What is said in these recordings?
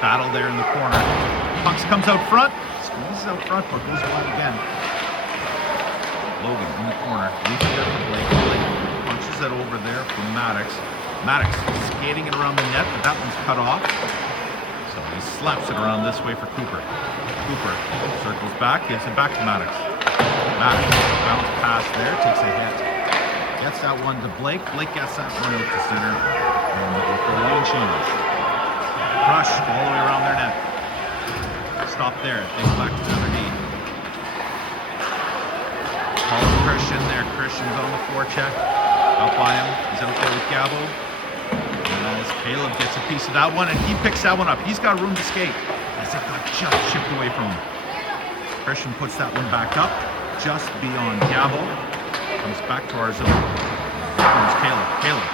Battle there in the corner. Pucks comes out front. Squeezes out front, but goes wide again. Logan in the corner. Leaves it there for Blake. Blake punches it over there for Maddox. Maddox skating it around the net, but that one's cut off. So he slaps it around this way for Cooper. Cooper circles back, gives it back to Maddox. Maddox bounce pass there, takes a hit. Gets that one to Blake. Blake gets that one out to center. And with the line change. Crush all the way around their net. Stop there. They go back to the other knee. Call Christian there. Christian's on the forecheck. Up by him. He's out there with Gabo. And as Caleb gets a piece of that one, and he picks that one up. He's got room to skate. As it got just chipped away from him. Christian puts that one back up, just beyond Gabo. Comes back to our zone. Here comes Caleb. Caleb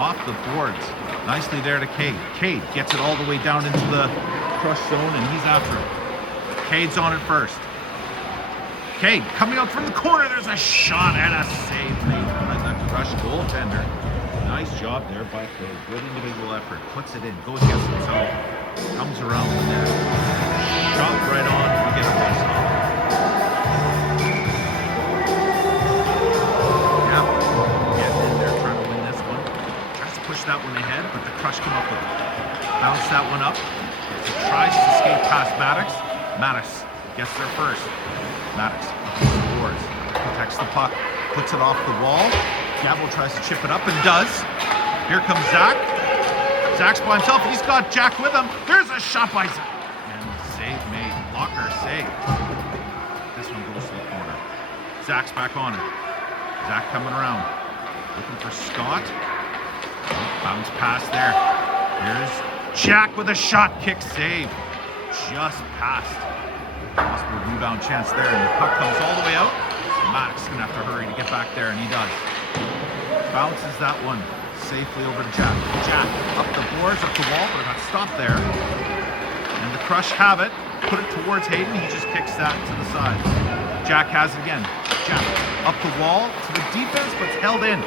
off the boards. Nicely there to Cade. Cade gets it all the way down into the crush zone, and he's after it. Cade's on it first. Cade coming out from the corner. There's a shot and a save made by the crush goaltender. Nice job there by Cade. Good individual effort. Puts it in. Goes against himself. Comes around the net. Shot right on. We get a face off. That one ahead, but the crush come up with it. Bounce that one up. He tries to skate past Maddox. Maddox gets there first. Maddox scores. Protects the puck. Puts it off the wall. Gabo tries to chip it up and does. Here comes Zach. Zach's by himself. He's got Jack with him. There's a shot by Zach. And save made. Blocker save. This one goes to the corner. Zach's back on it. Zach coming around. Looking for Scott. Bounce pass there. Here's Jack with a shot, kick save. Just past. Possible rebound chance there, and the puck comes all the way out. Maddox gonna have to hurry to get back there, and he does. Bounces that one safely over to Jack. Jack up the boards, up the wall, but it got stopped there. And the Crush have it. Put it towards Hayden. He just kicks that to the side. Jack has it again. Jack up the wall to the defense, but it's held in.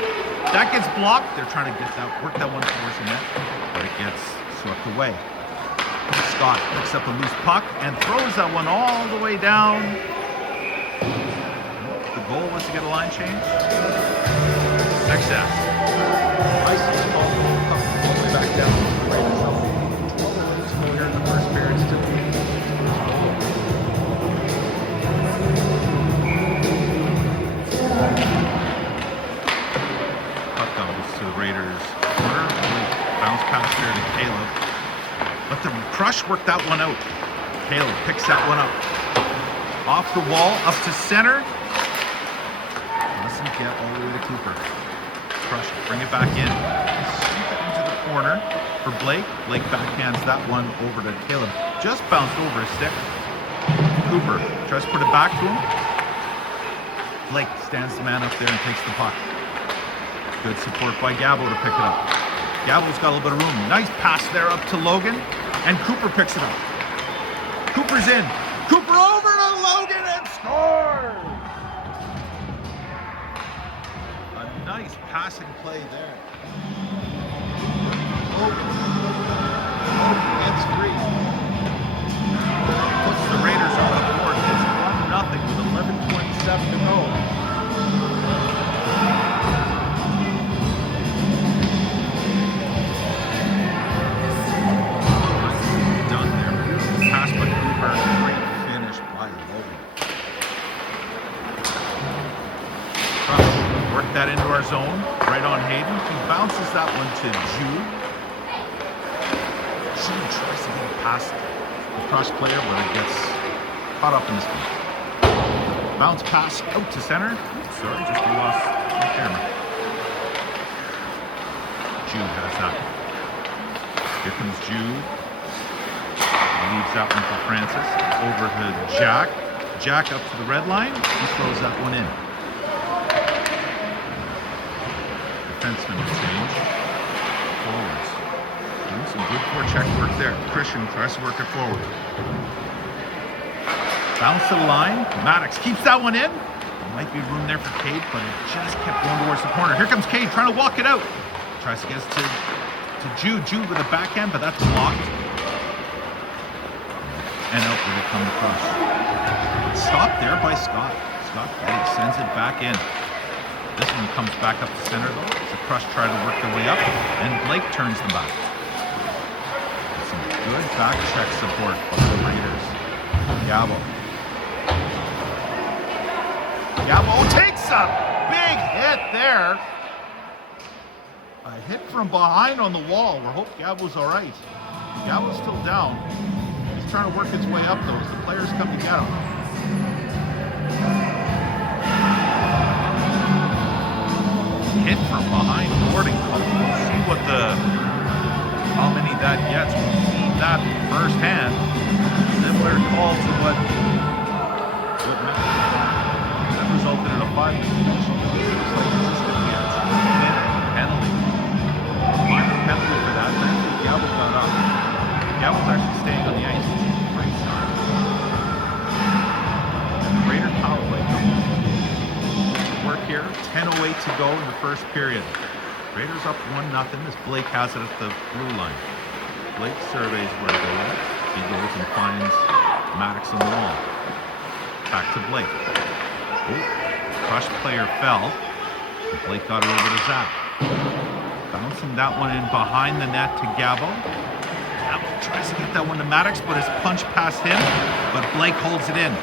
That gets blocked. They're trying to get that, work that one towards the net, but it gets swept away. Scott picks up a loose puck and throws that one all the way down. The goal was to get a line change. Success. Ice is called all the way back down. Here in the first period still. To the Raiders corner. Bounce pass there to Caleb. Let the Crush work that one out. Caleb picks that one up. Off the wall, up to center. Doesn't get all the way to Cooper. Crush, bring it back in. Sweep it into the corner for Blake. Blake backhands that one over to Caleb. Just bounced over his stick. Cooper tries to put it back to him. Blake stands the man up there and takes the puck. Good support by Gabo to pick it up. Gabo's got a little bit of room. Nice pass there up to Logan. And Cooper picks it up. Cooper's in. Cooper over to Logan and scores! A nice passing play there. Logan gets free. Puts the Raiders on the board. It's 1-0 with 11:27 to go. That into our zone, right on Hayden. He bounces that one to Jude. Jude tries to get it past the Crush player, but it gets caught up in the speed. Bounce pass out to center. Oops, sorry, just lost the camera. Jude has that. Here comes Jude. Leaves that one for Francis. Over to Jack. Jack up to the red line. He throws that one in. Defenseman change. Forwards. Doing some good forecheck work there. Christian tries to work it forward. Bounce to the line. Maddox keeps that one in. There might be room there for Cade, but it just kept going towards the corner. Here comes Cade trying to walk it out. Tries to get us to Jude. Jude with a backhand, but that's blocked. And out will come the Crush. Stopped there by Scott. Scott Petty sends it back in. This one comes back up the center though. The Crush try to work their way up, and Blake turns them back. Some good back check support by the Raiders. Gabo. Gabo takes a big hit there. A hit from behind on the wall. We hope Gabo's all right. Gabo's still down. He's trying to work his way up though as the players come to get him. Hit from behind boarding. We'll see how many that gets. We've seen that firsthand. Similar call to what that resulted in a 5-minute penalty. Minor penalty for that. Thankfully, Gabo got up. Gabo's actually staying on the ice. Great start. And the Raider power play work here. 10:08 to go in the first period. Raiders up 1-0 as Blake has it at the blue line. Blake surveys where it goes. He goes and finds Maddox on the wall. Back to Blake. Oh, Crush player fell. Blake got it over to Zach. Bouncing that one in behind the net to Gabo. Gabo tries to get that one to Maddox, but his punch past him. But Blake holds it in.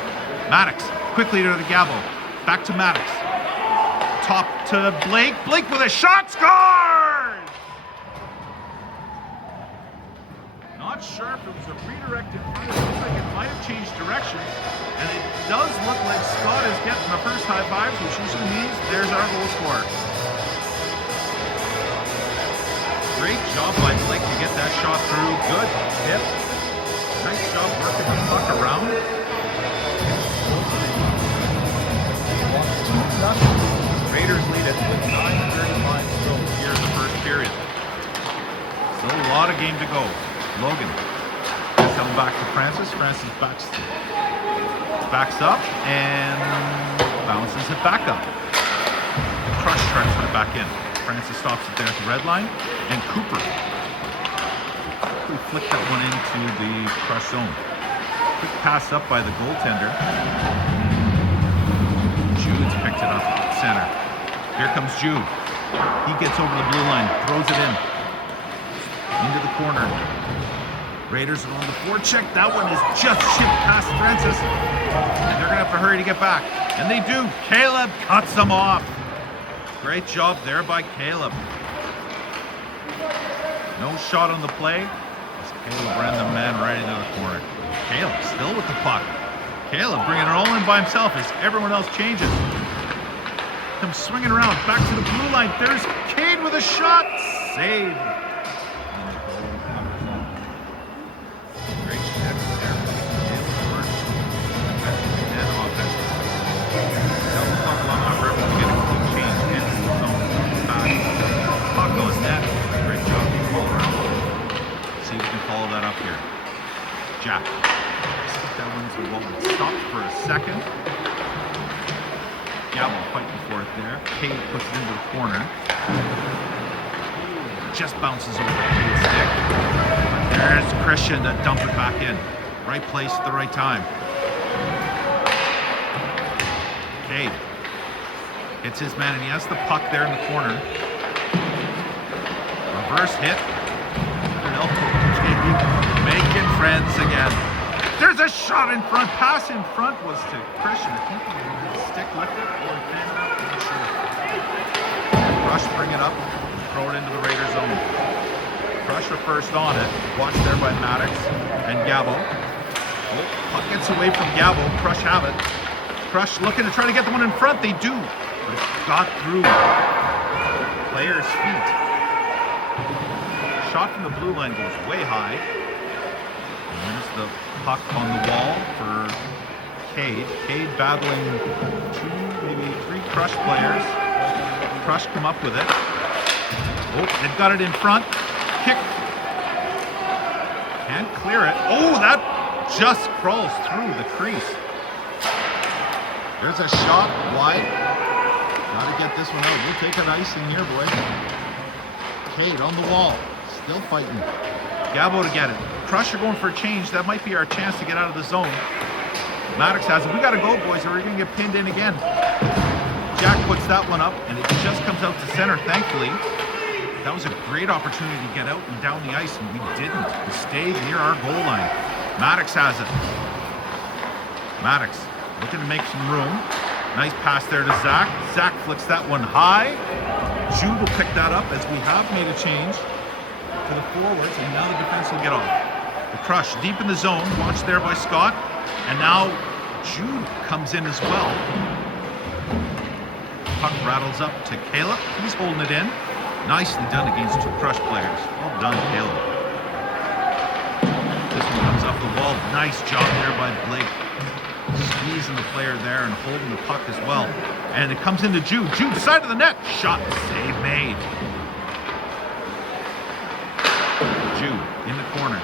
Maddox quickly to the Gabo. Back to Maddox. Top to Blake. Blake with a shot. Scores! Not sure if it was a redirected fire. It looks like it might have changed directions. And it does look like Scott is getting the first high fives, which usually means there's our goal scorer. Great job by Blake to get that shot through. Good hit. Nice job working the puck around. Raiders lead it with 9:35 to go here in the first period. Still a lot of game to go. Logan gets him back to Francis. Francis backs up and bounces it back up. Crush tries to put it back in. Francis stops it there at the red line. And Cooper flicked that one into the Crush zone. Quick pass up by the goaltender. Jude's picked it up at center. Here comes Jude. He gets over the blue line, throws it in. Into the corner. Raiders are on the forecheck. That one is just chipped past Francis. And they're going to have to hurry to get back. And they do. Caleb cuts them off. Great job there by Caleb. No shot on the play. As Caleb ran the man right into the corner. Caleb still with the puck. Caleb bringing it all in by himself as everyone else changes. Comes swinging around, back to the blue line. There's Cade with a shot. Saved. Great hit there. And offense. Double puck long after it. Get a quick change. Hits the zone. Puck on net. Great job. All around. See if we can follow that up here. Jack. That one's the wall. Stopped for a second. Gabo fighting for it there. Cade puts it into the corner. Just bounces over the stick. There's Christian to dump it back in. Right place at the right time. Cade hits his man and he has the puck there in the corner. Reverse hit. Making friends again. There's a shot in front. Pass in front was to Christian. I think he had his stick lifted or handed up. I'm not sure. Crush bring it up. Throw it into the Raider zone. Crusher first on it. Watched there by Maddox and Gabo. Oh, puck gets away from Gabo. Crush have it. Crush looking to try to get the one in front. They do. But it got through players' feet. Shot from the blue line goes way high. There's the puck on the wall for Cade. Cade battling 2, maybe 3 Crush players. Crush come up with it. Oh, they've got it in front. Kick. Can't clear it. Oh, that just crawls through the crease. There's a shot wide. Got to get this one out. We'll take an icing here, boys. Cade on the wall. Still fighting. Gabo to get it. Crush are going for a change. That might be our chance to get out of the zone. Maddox has it. We got to go, boys, or we're going to get pinned in again. Jack puts that one up, and it just comes out to center, thankfully. That was a great opportunity to get out and down the ice, and we didn't. We stayed near our goal line. Maddox has it. Maddox looking to make some room. Nice pass there to Zach. Zach flicks that one high. Jude will pick that up as we have made a change to the forwards, and now the defense will get off. The Crush deep in the zone, watched there by Scott, and now Jude comes in as well. Puck rattles up to Caleb. He's holding it in. Nicely done against two Crush players. Well done, Caleb. This one comes off the wall. Nice job there by Blake. Squeezing the player there and holding the puck as well. And it comes into Jude. Jude, side of the net. Shot, save made. Jude in the corner.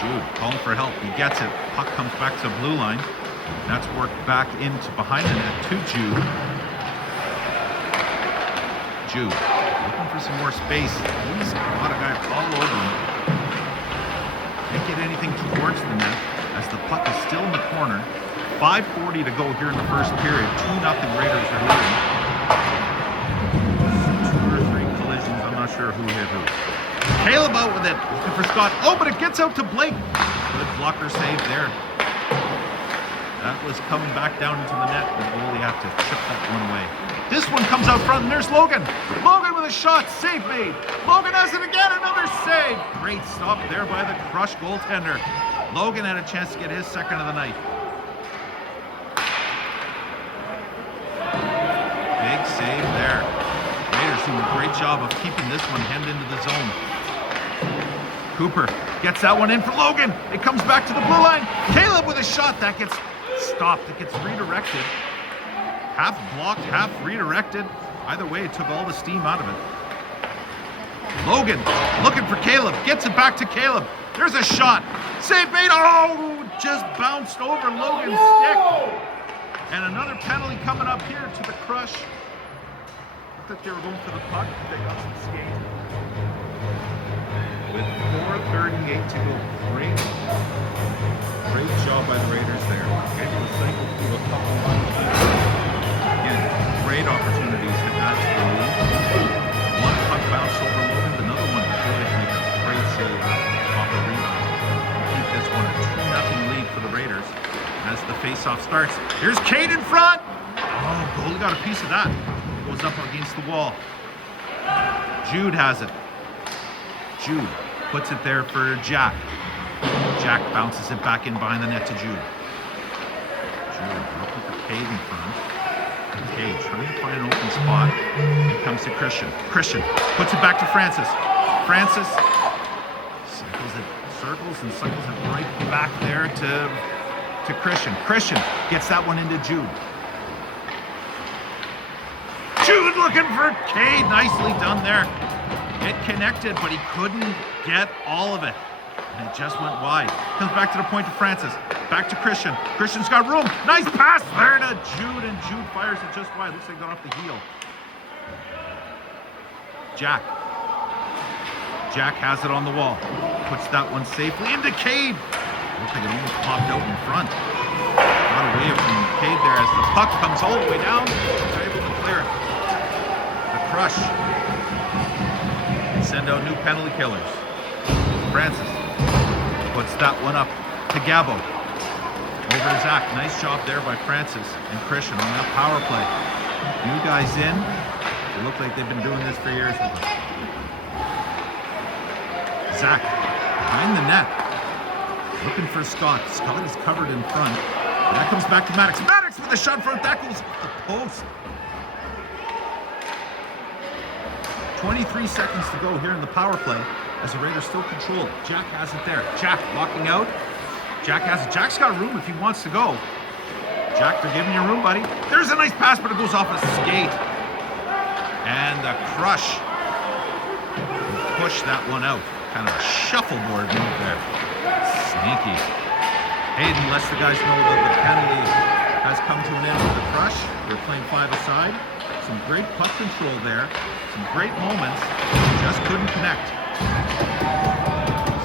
Jude calling for help. He gets it. Puck comes back to blue line. That's worked back into behind the net to Jude. Jude looking for some more space. He's got a guy all over him. Can't get anything towards the net as the puck is still in the corner. 5:40 to go here in the first period. 2-0 Raiders are leading. 2 or 3 collisions. I'm not sure who hit who. Caleb out with it. Looking for Scott. Oh, but it gets out to Blake. Good blocker save there. That was coming back down into the net. The goalie had to chip that one away. This one comes out front, and there's Logan. Logan with a shot, save made. Logan has it again, another save. Great stop there by the Crush goaltender. Logan had a chance to get his second of the night. Big save there. Raiders doing a great job of keeping this one hemmed into the zone. Cooper gets that one in for Logan. It comes back to the blue line. Caleb with a shot that gets stopped. It gets redirected. Half blocked, half redirected. Either way, it took all the steam out of it. Logan looking for Caleb. Gets it back to Caleb. There's a shot. Save made. Oh, just bounced over Logan's stick. And another penalty coming up here to the Crush. Looked like they were going for the puck. They got some skate. With 4:38 to go. Great job by the Raiders there. Able to cycle through a couple of runs. Again, great opportunities to add to the lead. One puck bounced over Logan, another one Joy made a great save off a rebound. Keep this one a 2-0 lead for the Raiders as the face-off starts. Here's Cade in front. Oh, goalie got a piece of that. Goes up against the wall. Jude has it. Jude puts it there for Jack. Jack bounces it back in behind the net to Jude. Jude looking for Cade in front. Cade trying to find an open spot. It comes to Christian. Christian puts it back to Francis. Francis cycles it, circles and cycles it right back there to Christian. Christian gets that one into Jude. Jude looking for Cade. Nicely done there. It connected, but he couldn't get all of it. And it just went wide. Comes back to the point to Francis. Back to Christian. Christian's got room. Nice pass there to Jude, and Jude fires it just wide. Looks like it got off the heel. Jack. Jack has it on the wall. Puts that one safely into Cade. Looks like it almost popped out in front. Got away from Cade there as the puck comes all the way down. They're able to clear it. The Crush. Send out new penalty killers. Francis puts that one up to Gabo. Over to Zach. Nice job there by Francis and Christian on that power play. New guys in. They look like they've been doing this for years with us. Zach behind the net. Looking for Scott. Scott is covered in front. And that comes back to Maddox. Maddox with a shot in front. That goes off the post. 23 seconds to go here in the power play as the Raiders still control. Jack has it there. Jack locking out. Jack has it. Jack's got room if he wants to go. Jack, they're giving you room, buddy. There's a nice pass, but it goes off a skate. And the Crush push that one out. Kind of a shuffleboard move there. Sneaky. Hayden lets the guys know that the penalty has come to an end with the Crush. They're playing 5 aside. some great puck control there, some great moments, just couldn't connect.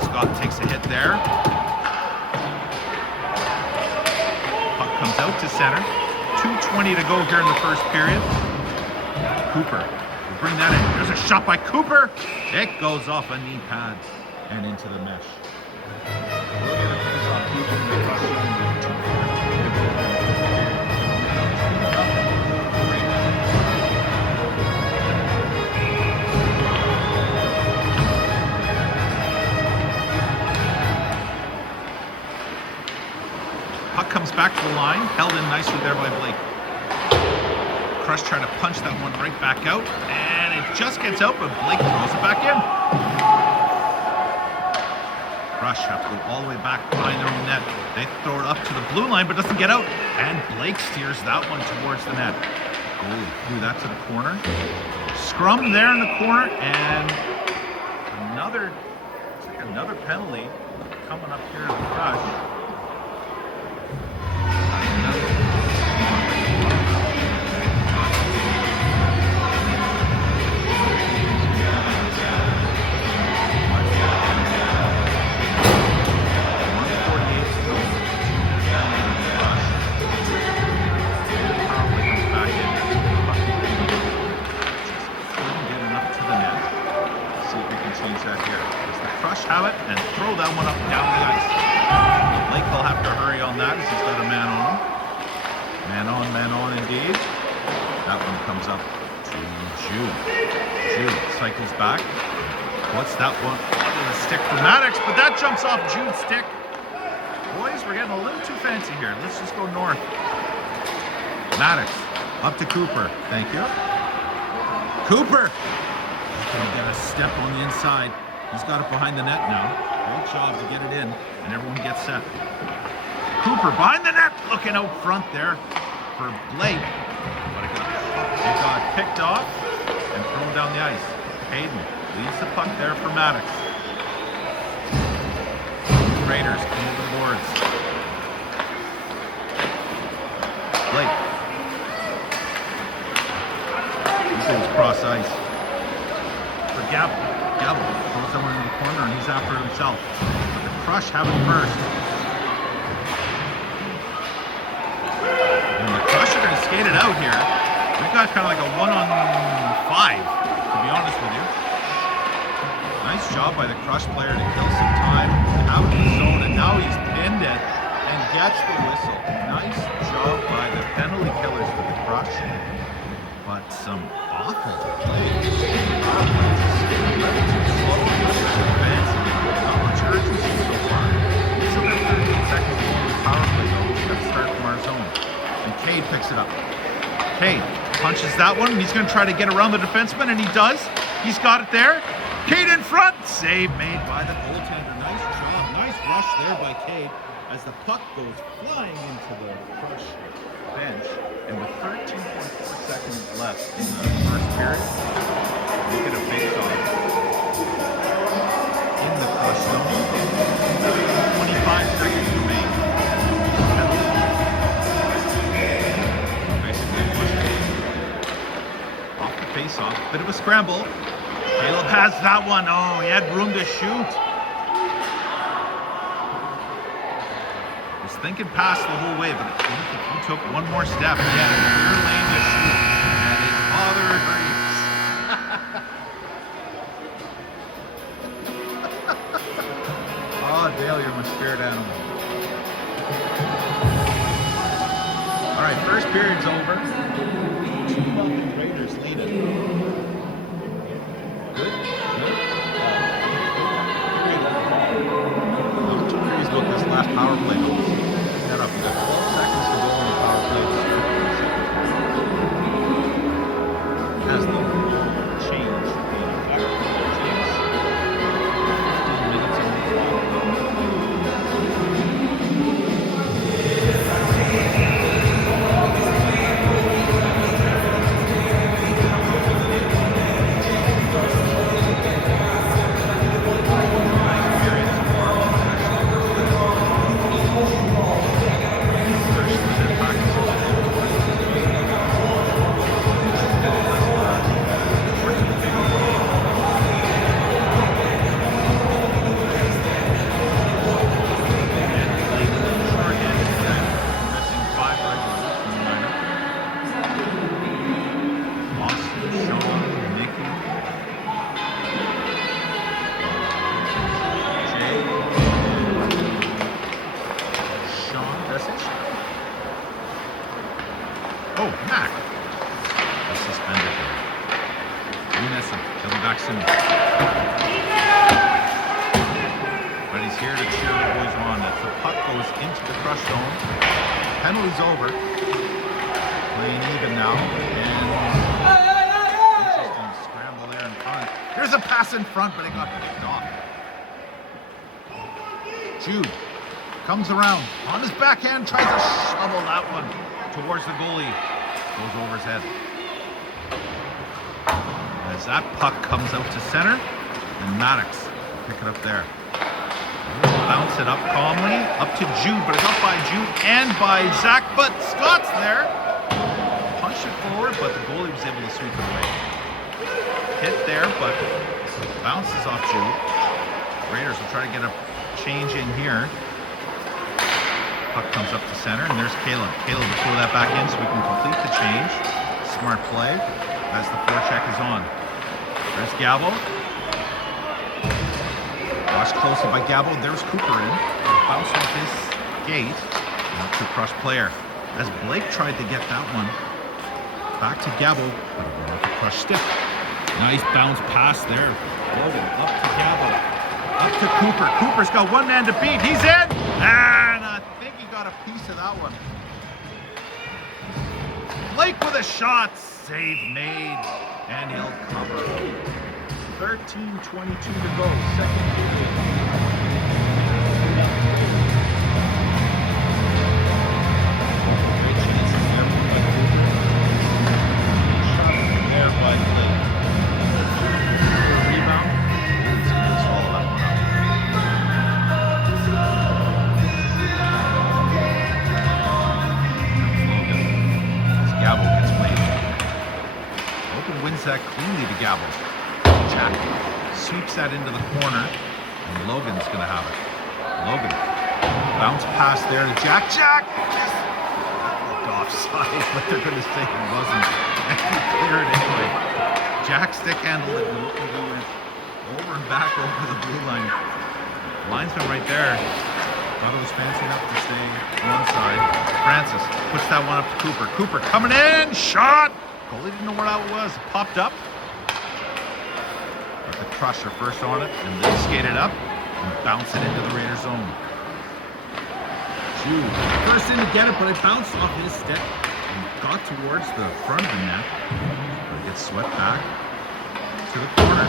Scott takes a hit there. Puck comes out to center. 2:20 to go here in the first period. Cooper will bring that in. There's a shot by Cooper. It goes off a knee pad and into the mesh. Puck comes back to the line, held in nicely there by Blake. Crush trying to punch that one right back out, and it just gets out, but Blake throws it back in. Crush have to go all the way back behind their own net. They throw it up to the blue line, but doesn't get out, and Blake steers that one towards the net. Goalie threw that to the corner. Scrum there in the corner, and another penalty coming up here to the Crush. Have it and throw that one up down the ice. Blake will have to hurry on that as he's got a man on him. Man on indeed. That one comes up to Jude. Jude cycles back. What's that one? Under the stick for Maddox, but that jumps off Jude's stick. Boys, we're getting a little too fancy here. Let's just go north. Maddox up to Cooper. Thank you. Cooper! He's going to get a step on the inside. He's got it behind the net now. Great job to get it in, and everyone gets set. Cooper behind the net, looking out front there for Blake. But it got picked off and thrown down the ice. Hayden leaves the puck there for Maddox. Raiders into the boards. Blake. He goes cross ice for Gabble. Gabble throws someone in the corner, and he's after it himself. But the Crush have it first. And the Crush are going to skate it out here. We've got kind of like a 1-on-5, to be honest with you. Nice job by the Crush player to kill some time, out of the zone, and now he's pinned it and gets the whistle. Nice job by the penalty killers for the Crush. But some awful play. Not much urgency so far. So there's 13 seconds before the power play goes. We've got to start from our zone. And Cade picks it up. Cade punches that one, and he's going to try to get around the defenseman, and he does. He's got it there. Cade in front. Save made by the goaltender. Nice job. Nice rush there by Cade as the puck goes flying into the Crush bench. And with 13.4 seconds left in the first period, we get a face-off in the Crush zone. 25 seconds remain. Basically off the face-off. Bit of a scramble. Caleb has that one. Oh, he had room to shoot. Was thinking pass the whole way, but if he took one more step, he had a clear lane to shoot. And his father agrees. Oh, Dale, you're my spirit animal. All right, first period's over. 2-0 Raiders lead it. Good. Not too crazy about this last power play. Set up. We got 12 seconds to go on the power play. missing. He'll be back soon. But he's here to cheer the boys on. As the puck goes into the crush zone. Penalty's over. Playing even now. And interesting scramble there in front. There's a pass in front, but it got picked off. Jude comes around on his backhand, tries to shovel that one towards the goalie. Goes over his head. As that puck comes out to center, and Maddox pick it up there. Bounce it up calmly, up to Jude, but it's up by Jude and by Zach, but Scott's there. Punch it forward, but the goalie was able to sweep it away. Hit there, but bounces off Jude. Raiders will try to get a change in here. Puck comes up to center, and there's Caleb. Caleb will throw that back in so we can complete the change. Smart play as the forecheck is on. There's Gabo. Watched closely by Gabo. There's Cooper in. Bounce off his skate. Now to crush player. As Blake tried to get that one back to Gabo, but it went off the crush stick. Nice bounce pass there. Logan up to Gabo. Up to Cooper. Cooper's got one man to beat. He's in! And I think he got a piece of that one. Blake with a shot. Save made. And he'll cover. 13:22 to go. Second period. Great chances there by Cooper. Shot there by Blake. Rebound. He's going to swallow that one up. Logan. As Gabo gets played. Logan wins that cleanly to Gabo. Jack sweeps that into the corner, and Logan's going to have it. Logan, bounce pass there to Jack. Jack just looked offside, but they're going to say it wasn't. And he cleared it anyway. Jack stick handled it, and he went over and back over the blue line. Linesman right there. Thought it was fancy enough to stay one side. Francis puts that one up to Cooper. Cooper coming in, shot. Goalie didn't know where that was. It popped up. The Crusher first on it, and then skate it up and bounce it into the Raider zone. Jude first in to get it, but it bounced off his stick and got towards the front of the net. But it gets swept back to the corner.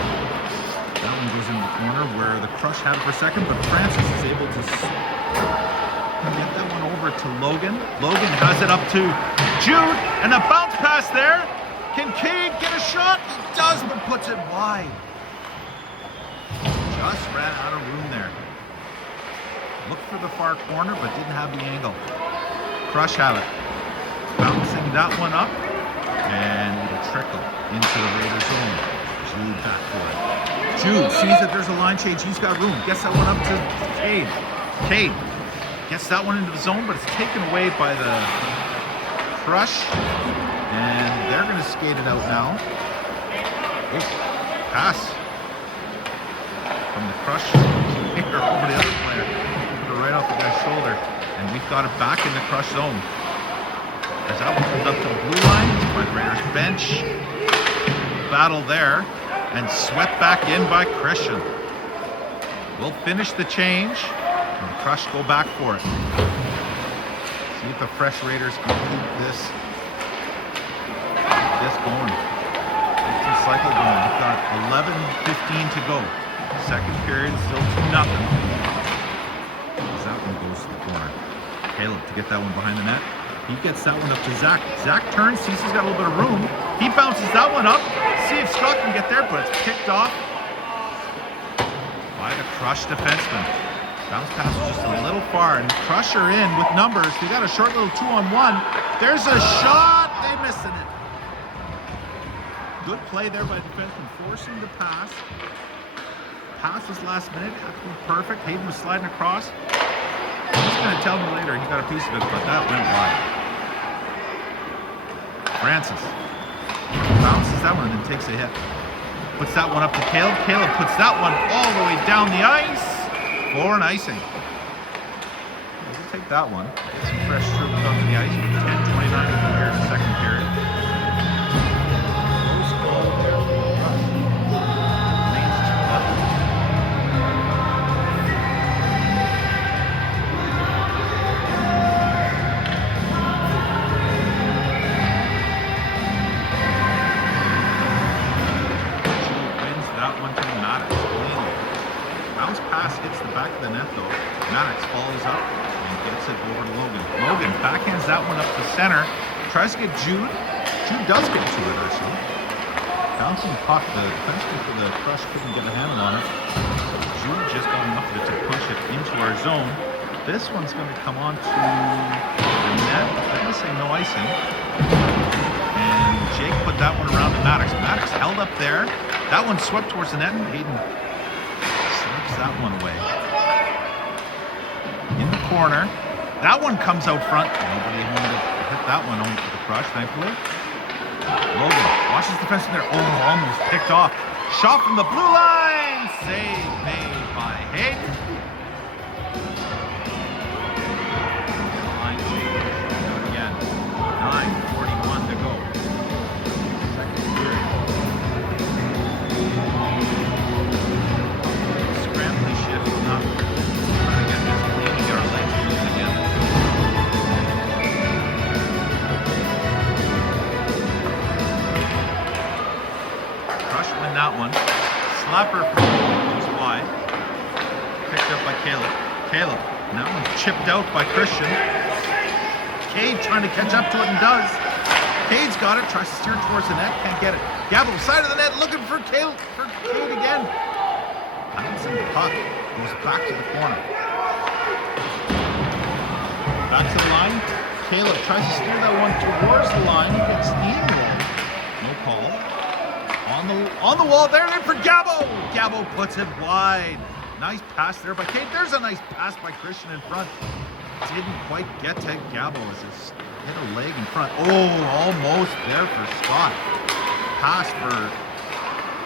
That one goes into the corner where the Crush had it for a second, but Francis is able to get that one over to Logan. Logan has it up to Jude, and a bounce pass there. Kincaid get a shot? He does, but puts it wide. Just ran out of room there. Looked for the far corner, but didn't have the angle. Crush have it. Bouncing that one up, and it'll trickle into the Raider zone. Jude back for it. Jude sees that there's a line change. He's got room. Gets that one up to Cade. Cade gets that one into the zone, but it's taken away by the Crush. And they're going to skate it out now. Ooh, pass from the Crush over the other player. Put it right off the guy's shoulder. And we've got it back in the Crush zone. As that one comes up to the blue line, by the Raiders bench. Battle there. And swept back in by Christian. We'll finish the change. And the Crush go back for it. See if the fresh Raiders can keep this going. Keep the cycle going. We've got 11:15 to go. Second period, still 2-0. That one goes to the corner. Caleb to get that one behind the net. He gets that one up to Zach. Zach turns, sees he's got a little bit of room. He bounces that one up. See if Scott can get there, but it's kicked off by the Crush defenseman. Bounce pass was just a little far, and Crusher in with numbers. They got a short little 2-on-1. There's a shot. They missing it. Good play there by the defenseman, forcing the pass. Pass was last minute, absolutely perfect. Hayden was sliding across. He's going to tell me later he got a piece of it, but that went wide. Francis bounces that one and then takes a hit. Puts that one up to Caleb. Caleb puts that one all the way down the ice for an icing. We'll take that one. Get some fresh troops onto the ice. 10:29 to go here in the second period. Close call there. Maddox follows up and gets it over to Logan. Logan backhands that one up to center. Tries to get Jude. Jude does get to it, actually. Bouncing puck. The defenseman for the Crush couldn't get a handle on it. So Jude just got enough of it to push it into our zone. This one's going to come on to the net. I'm going to say no icing. And Jake put that one around to Maddox. Maddox held up there. That one swept towards the net, and Hayden slips that one away. In the corner. That one comes out front. Nobody home to hit that one home for the Crush, thankfully. Logan watches the defense in there. Oh, almost picked off. Shot from the blue line. Save made by Hayden. Line save. Do it again. 9:41 to go. Second period. Scrambling shift. Not trying to get this clean. We get our legs moving again. That one. Slapper from just wide. Picked up by Caleb. Caleb. And that one's chipped out by Christian. Cade trying to catch up to it and does. Cade's got it. Tries to steer towards the net. Can't get it. Gabo, side of the net, looking for Cade again. Bouncing the puck. Goes back to the corner. Back to the line. Caleb tries to steer that one towards the line. He gets steamrolled. No call. On the wall there, in for Gabo. Gabo puts it wide. Nice pass there by Cade. There's a nice pass by Christian in front. Didn't quite get to Gabo as it hit a leg in front. Oh, almost there for Scott. Pass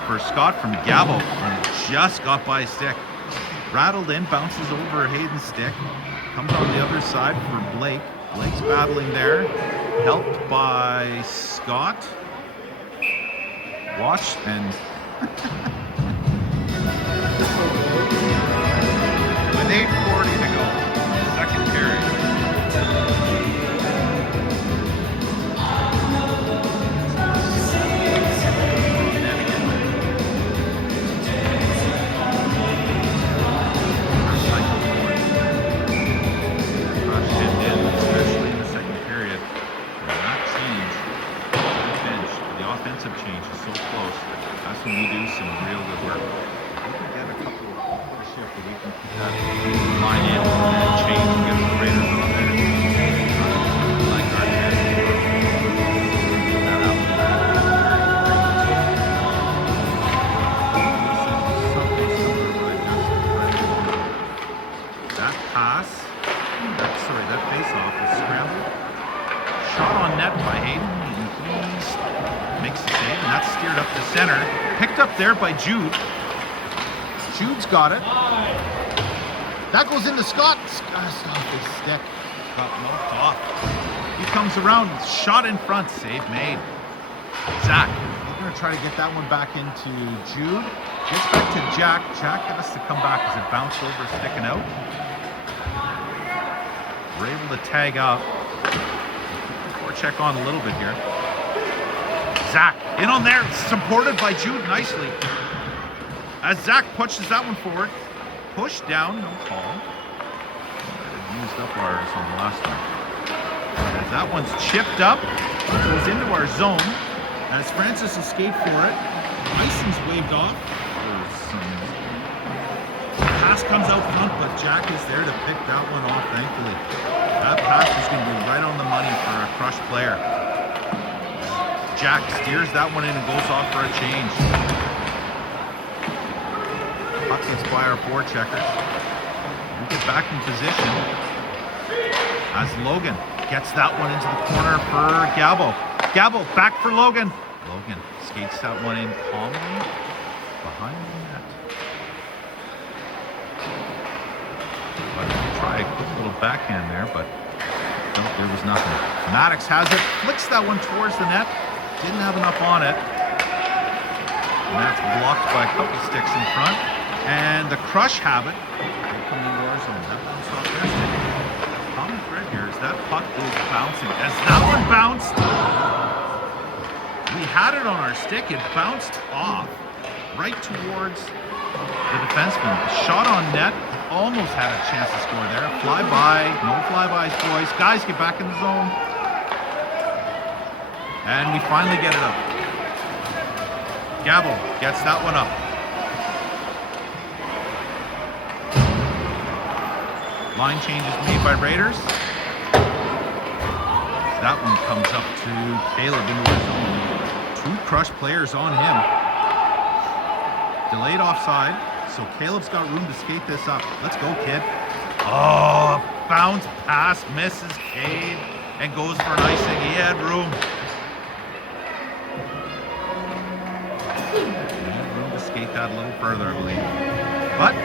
for Scott from Gabo, and it just got by his stick. Rattled in, bounces over Hayden's stick. Comes on the other side for Blake. Blake's battling there. Helped by Scott. Watch and with 8:40 to go, second period. Especially in the second period. That change, that bench, the offensive change is so close. That's when we do some real good work. We can get a couple of shifts, but we can keep that line in and change and get the Raiders up there. Like our head. That out. That pass, that face-off is scrambled. Shot on net by Hayden. Makes the save, and that's steered up to center. Picked up there by Jude. Jude's got it. That goes into Scott. Scott off his stick. Got knocked off. He comes around. Shot in front. Save made. Zach. He's going to try to get that one back into Jude. Gets back to Jack. Jack has to come back as it bounced over, sticking out. We're able to tag up. Check on a little bit here. Zach in on there, supported by Jude nicely. As Zach pushes that one forward, push down, no call. Used up ours on the last one. As that one's chipped up, goes into our zone. As Francis escaped for it, icing's waved off. Pass comes out front, but Jack is there to pick that one off, thankfully. That pass is going to be right on the money for a Crush player. Jack steers that one in and goes off for a change. Puck gets by our forechecker. We get back in position as Logan gets that one into the corner for Gabo. Gabo back for Logan. Logan skates that one in calmly behind the net. Try a quick little backhand there, but nope, there was nothing. Maddox has it, flicks that one towards the net. Didn't have enough on it. And that's blocked by a couple sticks in front. And the Crush have it. Coming into our zone. That bounced off their stick. Common thread here is that puck is bouncing. As that one bounced, we had it on our stick. It bounced off. right towards the defenseman. Shot on net. Almost had a chance to score there. Fly by. No flybys, boys. Guys, get back in the zone. And we finally get it up. Gabo gets that one up. Line changes made by Raiders. That one comes up to Caleb into his zone. 2 Crush players on him. Delayed offside, so Caleb's got room to skate this up. Let's go, kid. Oh, bounce pass, misses Cade, and goes for an icing. He had room. He had room to skate that a little further, I believe. But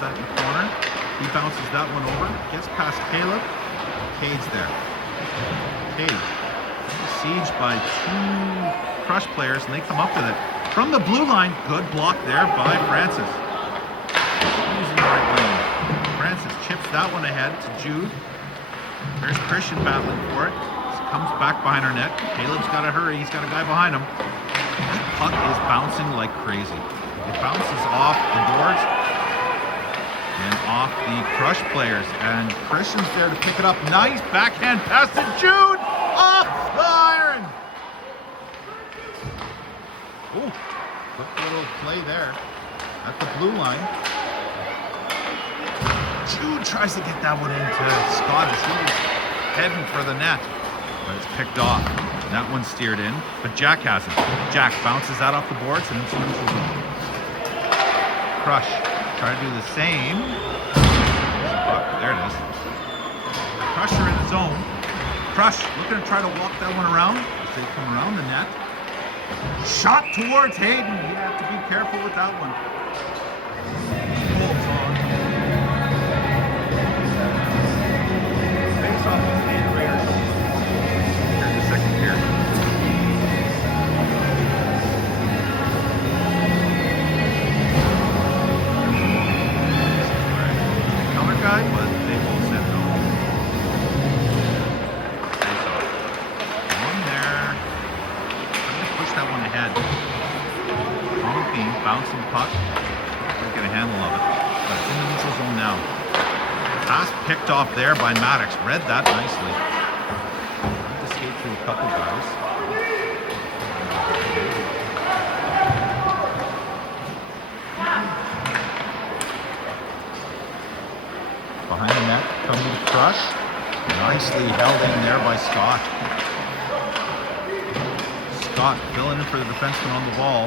that in the corner. He bounces that one over, gets past Caleb. Cade's there. Cade besieged by 2 Crush players, and they come up with it from the blue line. Good block there by Francis. Using the right lane. Francis chips that one ahead to Jude. There's Christian battling for it. Comes back behind our net. Caleb's got to hurry. He's got a guy behind him. That puck is bouncing like crazy. It bounces off the boards and off the Crush players, and Christian's there to pick it up. Nice backhand pass to Jude, off the iron. Oh, quick little play there at the blue line. Jude tries to get that one into Scott as he was heading for the net, but it's picked off. That one steered in, but Jack has it. Jack bounces that off the boards and into neutral zone. Crush. Try to do the same. There it is. Crusher in the zone. Crush looking to try to walk that one around as they come around the net. Shot towards Hayden. You have to be careful with that one. Holds on. Face off the Canadian Raiders. Here in the second period. But they both said no. Face off. One there. Trying to push that one ahead. On the beam, bouncing puck. Can't get a handle of it. But it's in the neutral zone now. Pass picked off there by Maddox. Read that nicely. Tried to skate through a couple guys. Behind the net, coming to Crush. Nicely held in there by Scott. Scott filling in for the defenseman on the wall,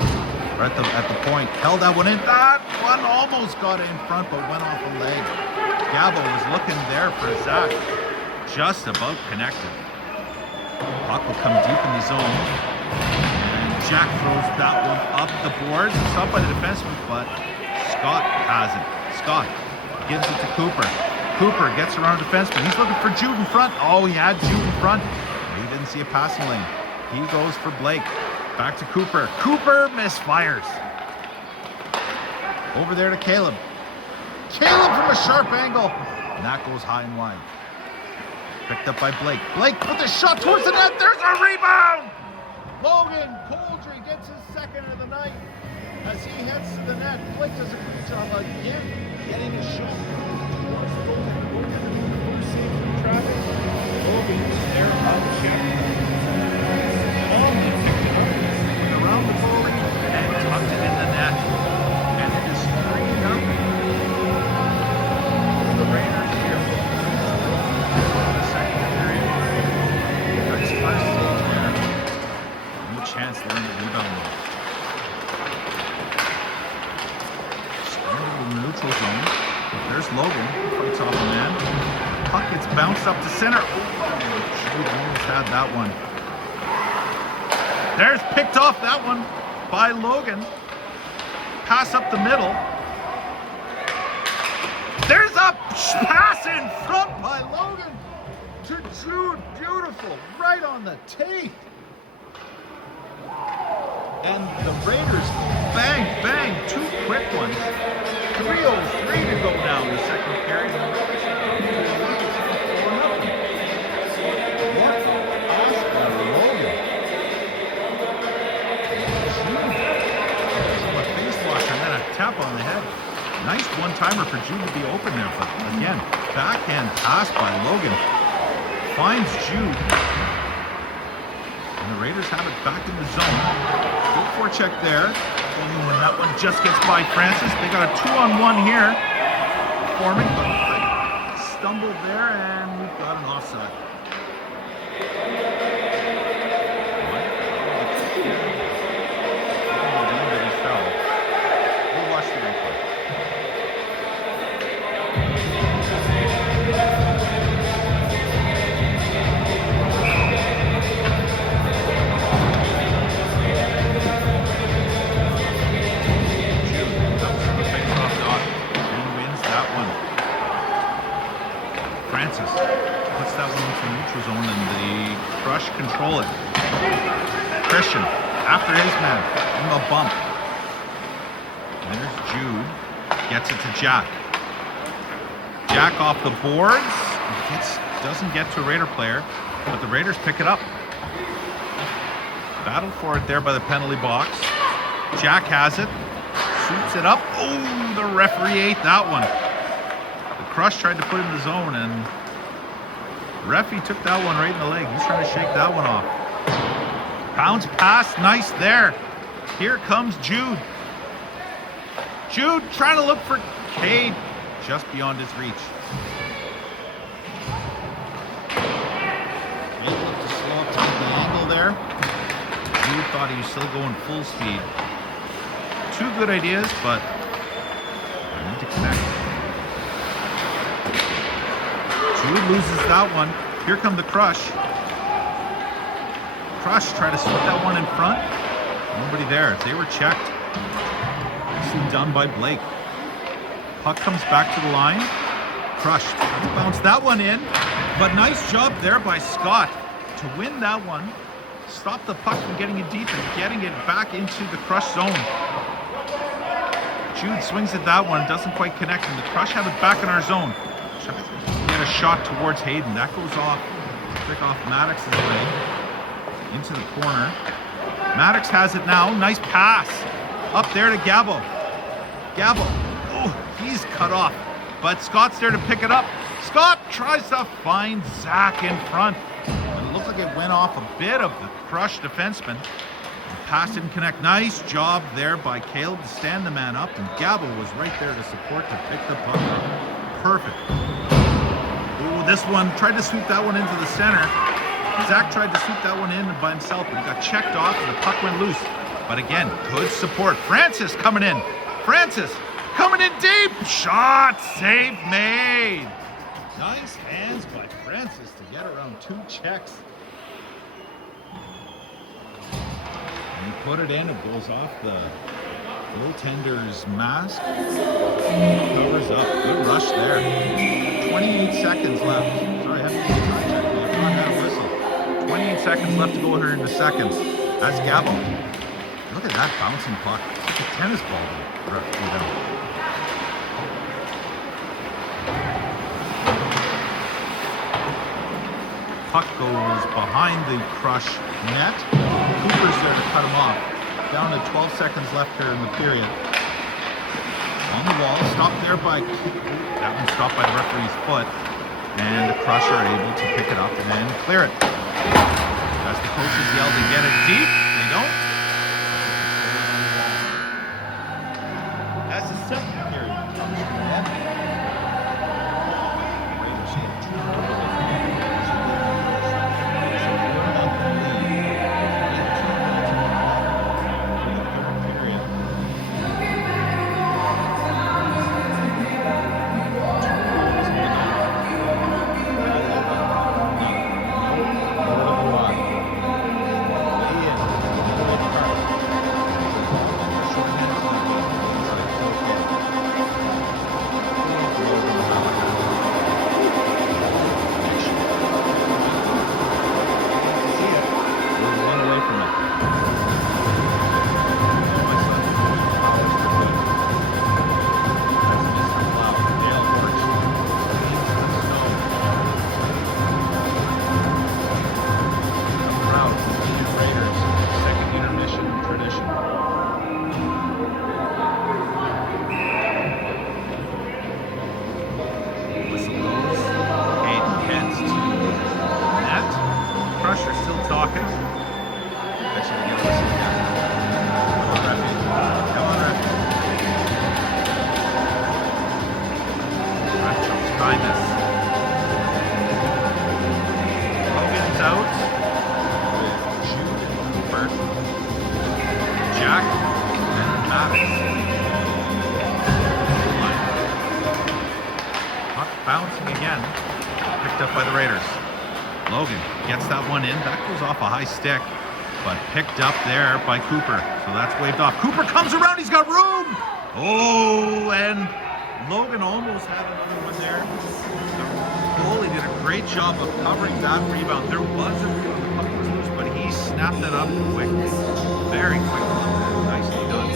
or at the point. Held that one in. That one almost got in front, but went off a leg. Gabo was looking there for Zach. Just about connected. Puck will come deep in the zone. And Jack throws that one up the boards. It's up by the defenseman, but Scott has it. Scott gives it to Cooper. Cooper gets around a defenseman. He's looking for Jude in front. Oh, he had Jude in front. He didn't see a passing lane. He goes for Blake. Back to Cooper. Cooper misfires. Over there to Caleb. Caleb from a sharp angle. And that goes high and wide. Picked up by Blake. Blake put the shot towards the net. There's a rebound. Logan Coldry gets his second of the night. As he heads to the net, Blake does a good job again getting his shot. Traffic. Logan there on the check. Longley picked it up, went around the goalie, and tucked it in the net. And it is 3-0. The Raiders here. The second period. Nice first stage there. No chance to win the rebound. Started in the neutral zone. There's Logan. Fights off a man. Puck gets bounced up to center. Oh, Jude almost had that one. There's picked off that one by Logan. Pass up the middle. There's a pass in front by Logan to Jude. Beautiful. Right on the tape. And the Raiders, bang, bang, 2 quick ones. 3:03 to go now in the second period. And the Raiders have come to a lead. It's now 4-0. What a pass by Logan. A face wash and then a tap on the head. Nice one-timer for Jude to be open there. But again, backhand pass by Logan. Finds Jude. And the Raiders have it back in the zone. Good forecheck there. And that one just gets by Francis. They got a 2-on-1 here. Forming, but stumbled there, and we've got an offside. We'll watch the replay. Francis puts that one into neutral zone and the Crush control it. Christian after his man on the bump. And there's Jude. Gets it to Jack. Jack off the boards. Doesn't get to a Raider player, but the Raiders pick it up. Battle for it there by the penalty box. Jack has it. Shoots it up. Oh, the referee ate that one. Crush tried to put it in the zone, and Refi took that one right in the leg. He's trying to shake that one off. Bounce pass, nice there. Here comes Jude. Jude trying to look for Cade, just beyond his reach. Cade looked to slow up to the angle there. Jude thought he was still going full speed. 2 good ideas, but I need to connect. Jude loses that one. Here come the Crush. Crush try to sweep that one in front. Nobody there. They were checked. Nicely done by Blake. Puck comes back to the line. Crush tries to bounce that one in. But nice job there by Scott to win that one. Stop the puck from getting it deep and getting it back into the Crush zone. Jude swings at that one. Doesn't quite connect. And the Crush have it back in our zone. Get a shot towards Hayden. That goes off. Pick off Maddox's leg into the corner. Maddox has it now. Nice pass. Up there to Gabo. Gabo. Oh, he's cut off. But Scott's there to pick it up. Scott tries to find Zach in front. But it looked like it went off a bit of the Crush defenseman. The pass didn't connect. Nice job there by Caleb to stand the man up. And Gabo was right there to support to pick the puck up. Perfect. Ooh, this one tried to sweep that one into the center. Zach tried to sweep that one in by himself, but he got checked off and the puck went loose. But again, good support. Francis coming in. Francis coming in deep. Shot, save made. Nice hands by Francis to get around 2 checks. And he put it in. It goes off the goaltender's mask. Covers up. Good rush there. 28 seconds left. Sorry, I have to take a time check. I've not had a whistle. 28 seconds left to go here in the seconds. That's Gabo. Look at that bouncing puck. It's like a tennis ball. Puck goes behind the Crush net. Cooper's there to cut him off. Down to 12 seconds left here in the period. On the wall, stopped there by, that one stopped by the referee's foot. And the Crush are able to pick it up and clear it. As the coaches yell to get it deep, they don't. As the second period comes to an end. Raiders hit 2 by the Raiders. Logan gets that one in. That goes off a high stick, but picked up there by Cooper. So that's waved off. Cooper comes around. He's got room. Oh, and Logan almost had another one there. The goalie did a great job of covering that rebound. There was a rebound. The puck was loose, but he snapped it up quickly. Very quickly. Nicely done.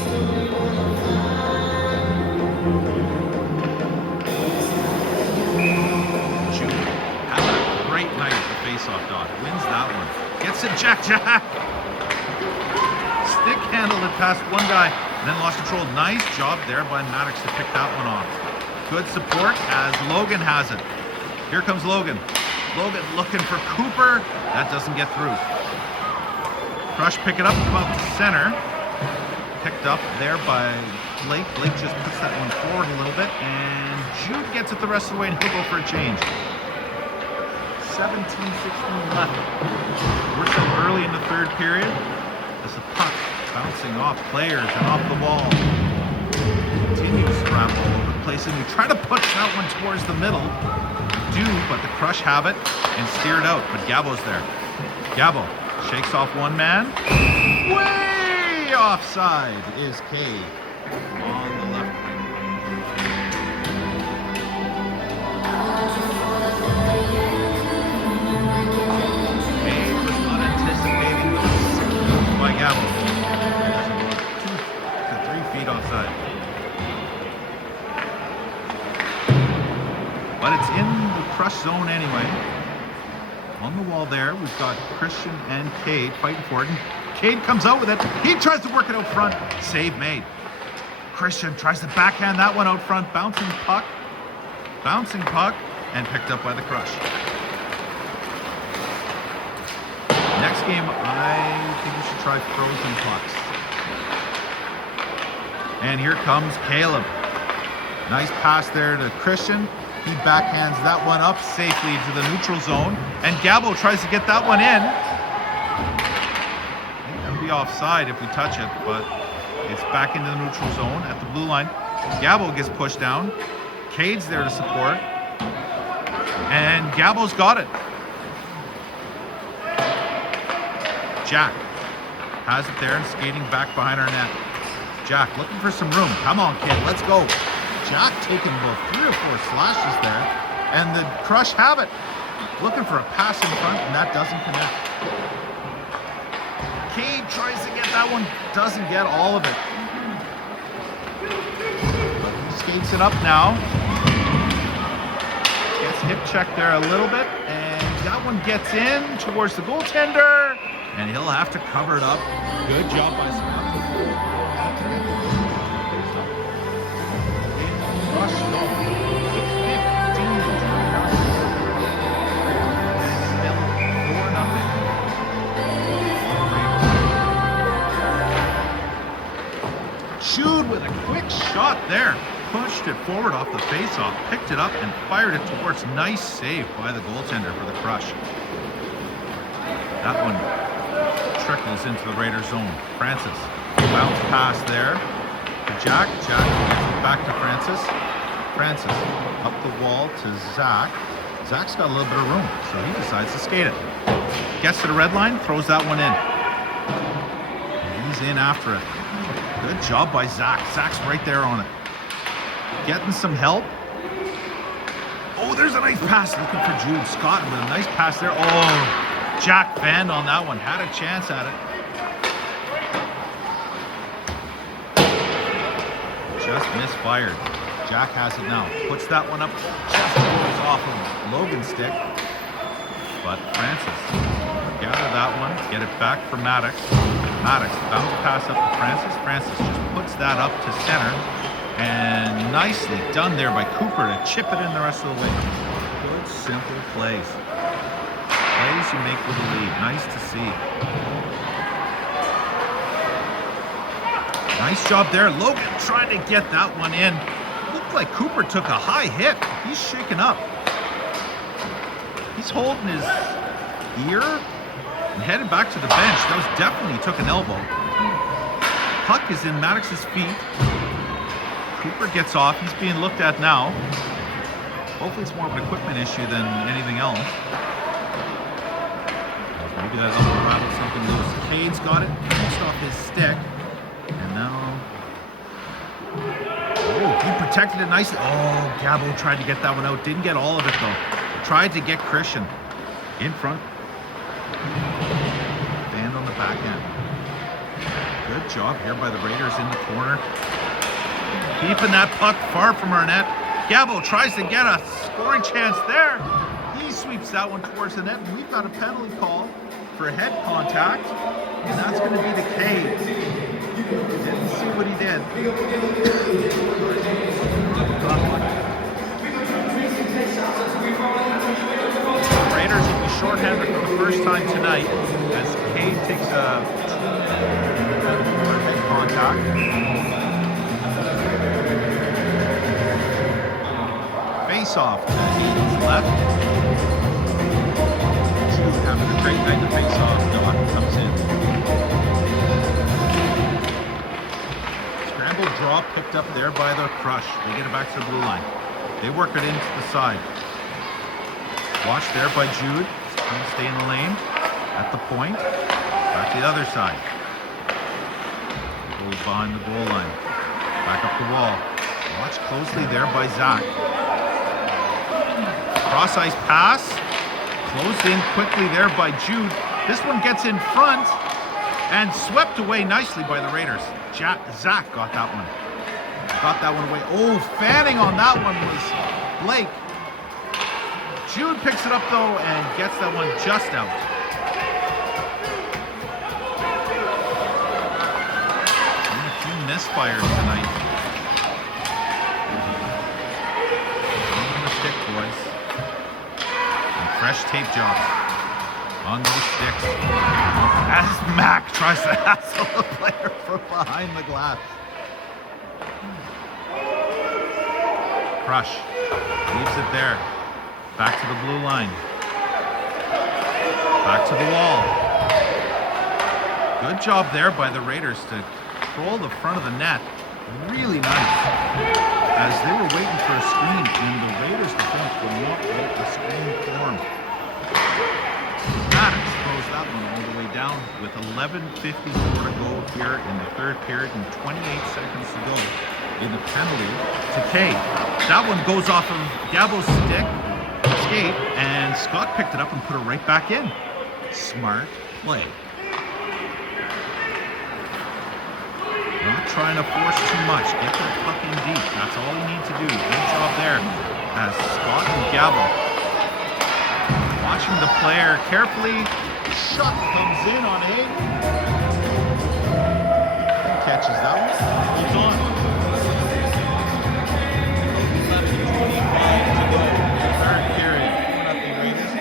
Jude had a great night at the faceoff dot. Wins that one. Gets it, Jack. Stick handled it past one guy and then lost control. Nice job there by Maddox to pick that one off. Good support as Logan has it. Here comes Logan. Logan looking for Cooper. That doesn't get through. Crush pick it up, come up to center. Picked up there by Blake. Blake just puts that one forward a little bit, and Jude gets it the rest of the way, and he'll go for a change. 17-16 left. We're still early in the third period. As the puck bouncing off players and off the wall. Continues to rattle all over the place, and we try to push that one towards the middle. Do, but the Crush have it and steer it out, but Gabo's there. Gabo shakes off one man. Way offside is Cade on the left wing. Cade was not anticipating this by Gabo. 2 to 3 feet offside. But it's in the Crush zone anyway. On the wall there, we've got Christian and Cade fighting for it. And Cade comes out with it. He tries to work it out front. Save made. Christian tries to backhand that one out front. Bouncing puck, and picked up by the Crush. Next game, I think we should try frozen pucks. And here comes Caleb. Nice pass there to Christian. He backhands that one up safely to the neutral zone, and Gabo tries to get that one in. It'll be offside if we touch it, but it's back into the neutral zone at the blue line. Gabo gets pushed down. Cade's there to support, and Gabo's got it. Jack has it there and skating back behind our net. Jack looking for some room. Come on, kid, let's go. Jack taking about 3 or 4 slashes there, and the Crush have it. Looking for a pass in front, and that doesn't connect. Cade tries to get that one, doesn't get all of it. But he skates it up now. Gets hip checked there a little bit, and that one gets in towards the goaltender, and he'll have to cover it up. Good job by Scott. Jude with a quick shot there. Pushed it forward off the faceoff, picked it up and fired it towards. Nice save by the goaltender for the Crush. That one trickles into the Raider zone. Francis, bounce pass there to Jack. Jack gets it back to Francis. Francis up the wall to Zach. Zach's got a little bit of room, so he decides to skate it. Gets to the red line, throws that one in. He's in after it. Good job by Zach. Zach's right there on it. Getting some help. Oh, there's a nice pass looking for Jude. Scott with a nice pass there. Oh, Jack Van on that one. Had a chance at it. Just misfired. Jack has it now. Puts that one up. Just goes off of Logan's stick. But Francis gather that one. Get it back for Maddox. Maddox bounce pass up to Francis. Francis just puts that up to center. And nicely done there by Cooper to chip it in the rest of the way. Good, simple plays. Plays you make with a lead. Nice to see. Nice job there. Logan trying to get that one in. Looked like Cooper took a high hit. He's shaken up. He's holding his ear and headed back to the bench. That was definitely, he took an elbow. Puck is in Maddox's feet. Cooper gets off. He's being looked at now. Hopefully it's more of an equipment issue than anything else. Maybe that elbow rattled something loose. Cade's got it, almost off his stick. And now... Oh, he protected it nicely. Oh, Gabo tried to get that one out. Didn't get all of it though. Tried to get Christian in front. Band on the back end. Good job here by the Raiders in the corner. Keeping that puck far from our net. Gabo tries to get a scoring chance there. He sweeps that one towards the net, and we've got a penalty call for head contact, and that's going to be the Cade. Didn't see what he did. Raiders will be shorthanded for the first time tonight as Cade takes a head contact. Face off to Hayden's left. Jude having a great night to face off. Doc comes in. Scramble draw picked up there by the Crush. They get it back to the blue line. They work it into the side. Watch there by Jude. Trying to stay in the lane. At the point. Back to the other side. Goes behind the goal line. Back up the wall. Watch closely there by Zach. Cross ice pass. Closed in quickly there by Jude. This one gets in front and swept away nicely by the Raiders. Zach got that one. Got that one away. Oh, fanning on that one was Blake. Jude picks it up though and gets that one just out. And a few misfires tonight. On the stick, boys. And fresh tape jobs on those sticks. As Mac tries to hassle the player from behind the glass. Crush leaves it there. Back to the blue line. Back to the wall. Good job there by the Raiders to control the front of the net. Really nice. As they were waiting for a screen, and the Raiders defense would not let the screen form. Maddox throws that one all the way down with 11:54 to go here in the third period and 28 seconds to go in the penalty to Cade. That one goes off of Gabo's stick. Skate, and Scott picked it up and put it right back in. Smart play. Not trying to force too much. Get that puck in deep. That's all you need to do. Good job there as Scott and Gabo. Watching the player carefully. Shot comes in on Hayden. Catches that one. Holds on. 11:25 to go. Third period. 4-0 Raiders.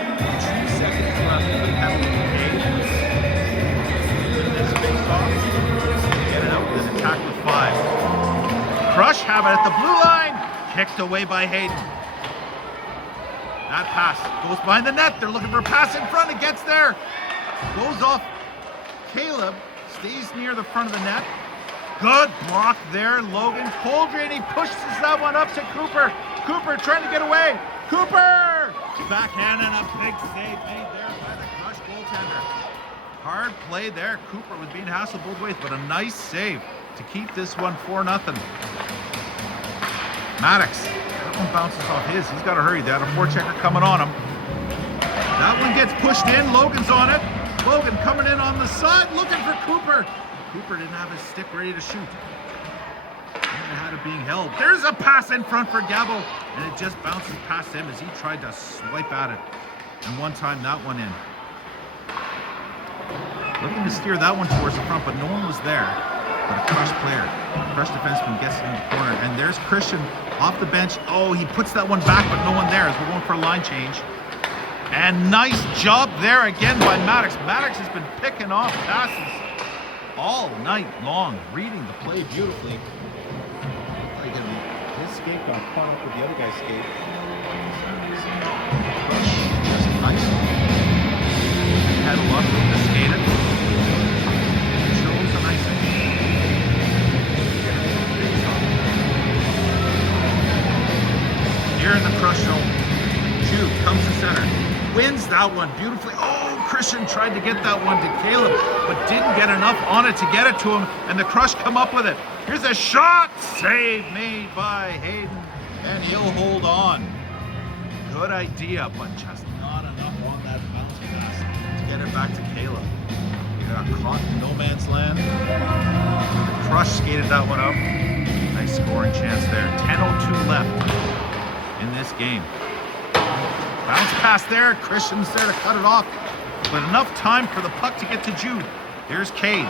2 seconds left in the penalty game. This face off. Get it out with an attack with 5. Crush have it at the blue line. Kicked away by Hayden. That pass goes behind the net. They're looking for a pass in front. It gets there. Goes off Caleb. Stays near the front of the net. Good block there. Logan Coldren. He pushes that one up to Cooper. Cooper trying to get away. Cooper! Backhand and a big save made there by the Crush goaltender. Hard play there. Cooper was being hassled both ways, but a nice save to keep this one 4-0. Maddox. That one bounces off his. He's got to hurry. They had a forechecker coming on him. That one gets pushed in. Logan's on it. Logan coming in on the side looking for Cooper. Cooper didn't have his stick ready to shoot. He had it being held. There's a pass in front for Gabo, and it just bounces past him as he tried to swipe at it. And one time that one in. Looking to steer that one towards the front, but no one was there. But a Crush player, Crush defenseman gets it in the corner, and there's Christian off the bench. Oh, he puts that one back, but no one there as we're going for a line change. And nice job there again by Maddox. Maddox has been picking off passes all night long, reading the play beautifully. His skate got caught up with the other guy's skate. That's nice. Had a lot of room to skate it. Shows a nice thing. Here in the Crush zone. that one beautifully. Oh, Christian tried to get that one to Caleb, but didn't get enough on it to get it to him, and the Crush come up with it. Here's a shot, save made by Hayden, and he'll hold on. Good idea, but just not enough on that bounce pass to get it back to Caleb. He got caught in no man's land. The Crush skated that one up. Nice scoring chance there. 10:02 left in this game. Bounce pass there. Christian's there to cut it off, but enough time for the puck to get to Jude. Here's Cade.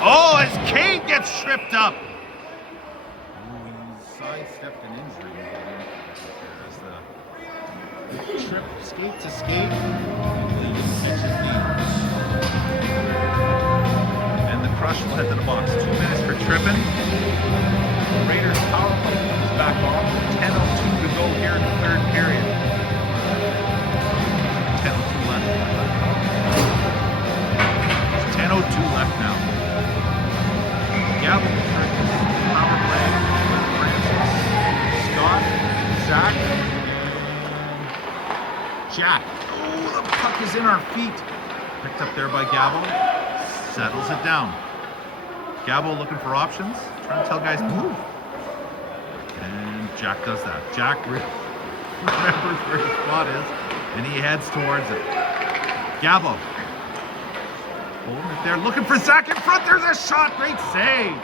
Oh, as Cade gets tripped up. Ooh, he sidestepped an injury. As the trip skate to skate, he catches and the Crush will head to the box. 2 minutes for tripping. Raiders power play comes back on. 10:02 to go here in the third period. 10:02 left. 10:02 left now. Gavin power play with Francis, Scott, Zach, Jack. Oh, the puck is in our feet. Picked up there by Gabo. Settles it down. Gabo looking for options. Trying to tell guys move. And Jack does that. Jack remembers where his spot is, and he heads towards it. Gabo. Holding it there, looking for Zach in front. There's a shot. Great save.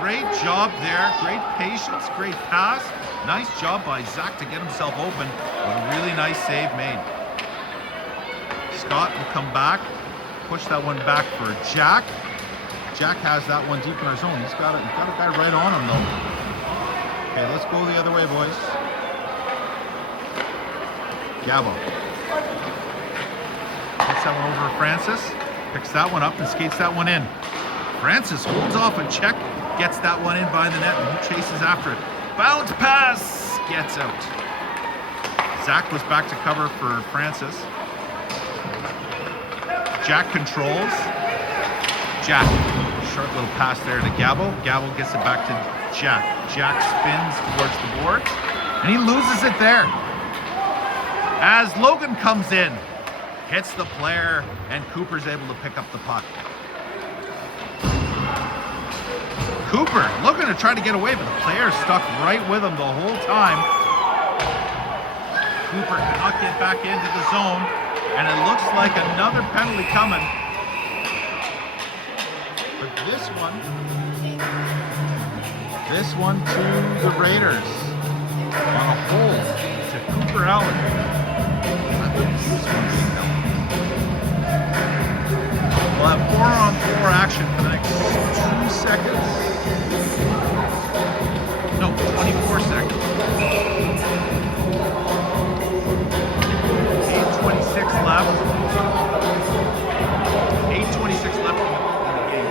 Great job there. Great patience. Great pass. Nice job by Zach to get himself open. But a really nice save made. Scott will come back. Push that one back for Jack. Jack has that one deep in our zone. He's got a guy right on him though. Okay, let's go the other way, boys. Gabo. Puts that one over to Francis. Picks that one up and skates that one in. Francis holds off a check. Gets that one in by the net and he chases after it. Bounce pass. Gets out. Zach was back to cover for Francis. Jack controls. Jack. Short little pass there to Gabo. Gabo gets it back to Jack. Jack spins towards the board. And he loses it there. As Logan comes in. Hits the player. And Cooper's able to pick up the puck. Cooper looking to try to get away, but the player stuck right with him the whole time. Cooper cannot get back into the zone. And it looks like another penalty coming. But this one to the Raiders. On a hold to Cooper Allen. We'll have 4-on-4 action for the next 2 seconds. No, 24 seconds. 8:26 left. 8:26 left in the game.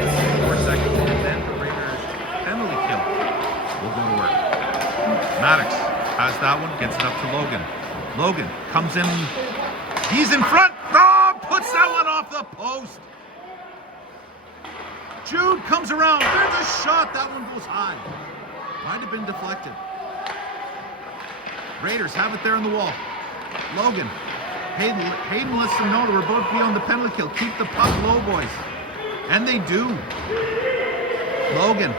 It's 4 seconds, and then the Raiders penalty kill will go to work. Maddox has that one, gets it up to Logan. Logan comes in. He's in front. Oh, puts that one off the post. Jude comes around. There's a shot. That one goes high. Might have been deflected. Raiders have it there on the wall. Logan. Hayden lets them know that we're about to be on the penalty kill. Keep the puck low, boys. And they do. Logan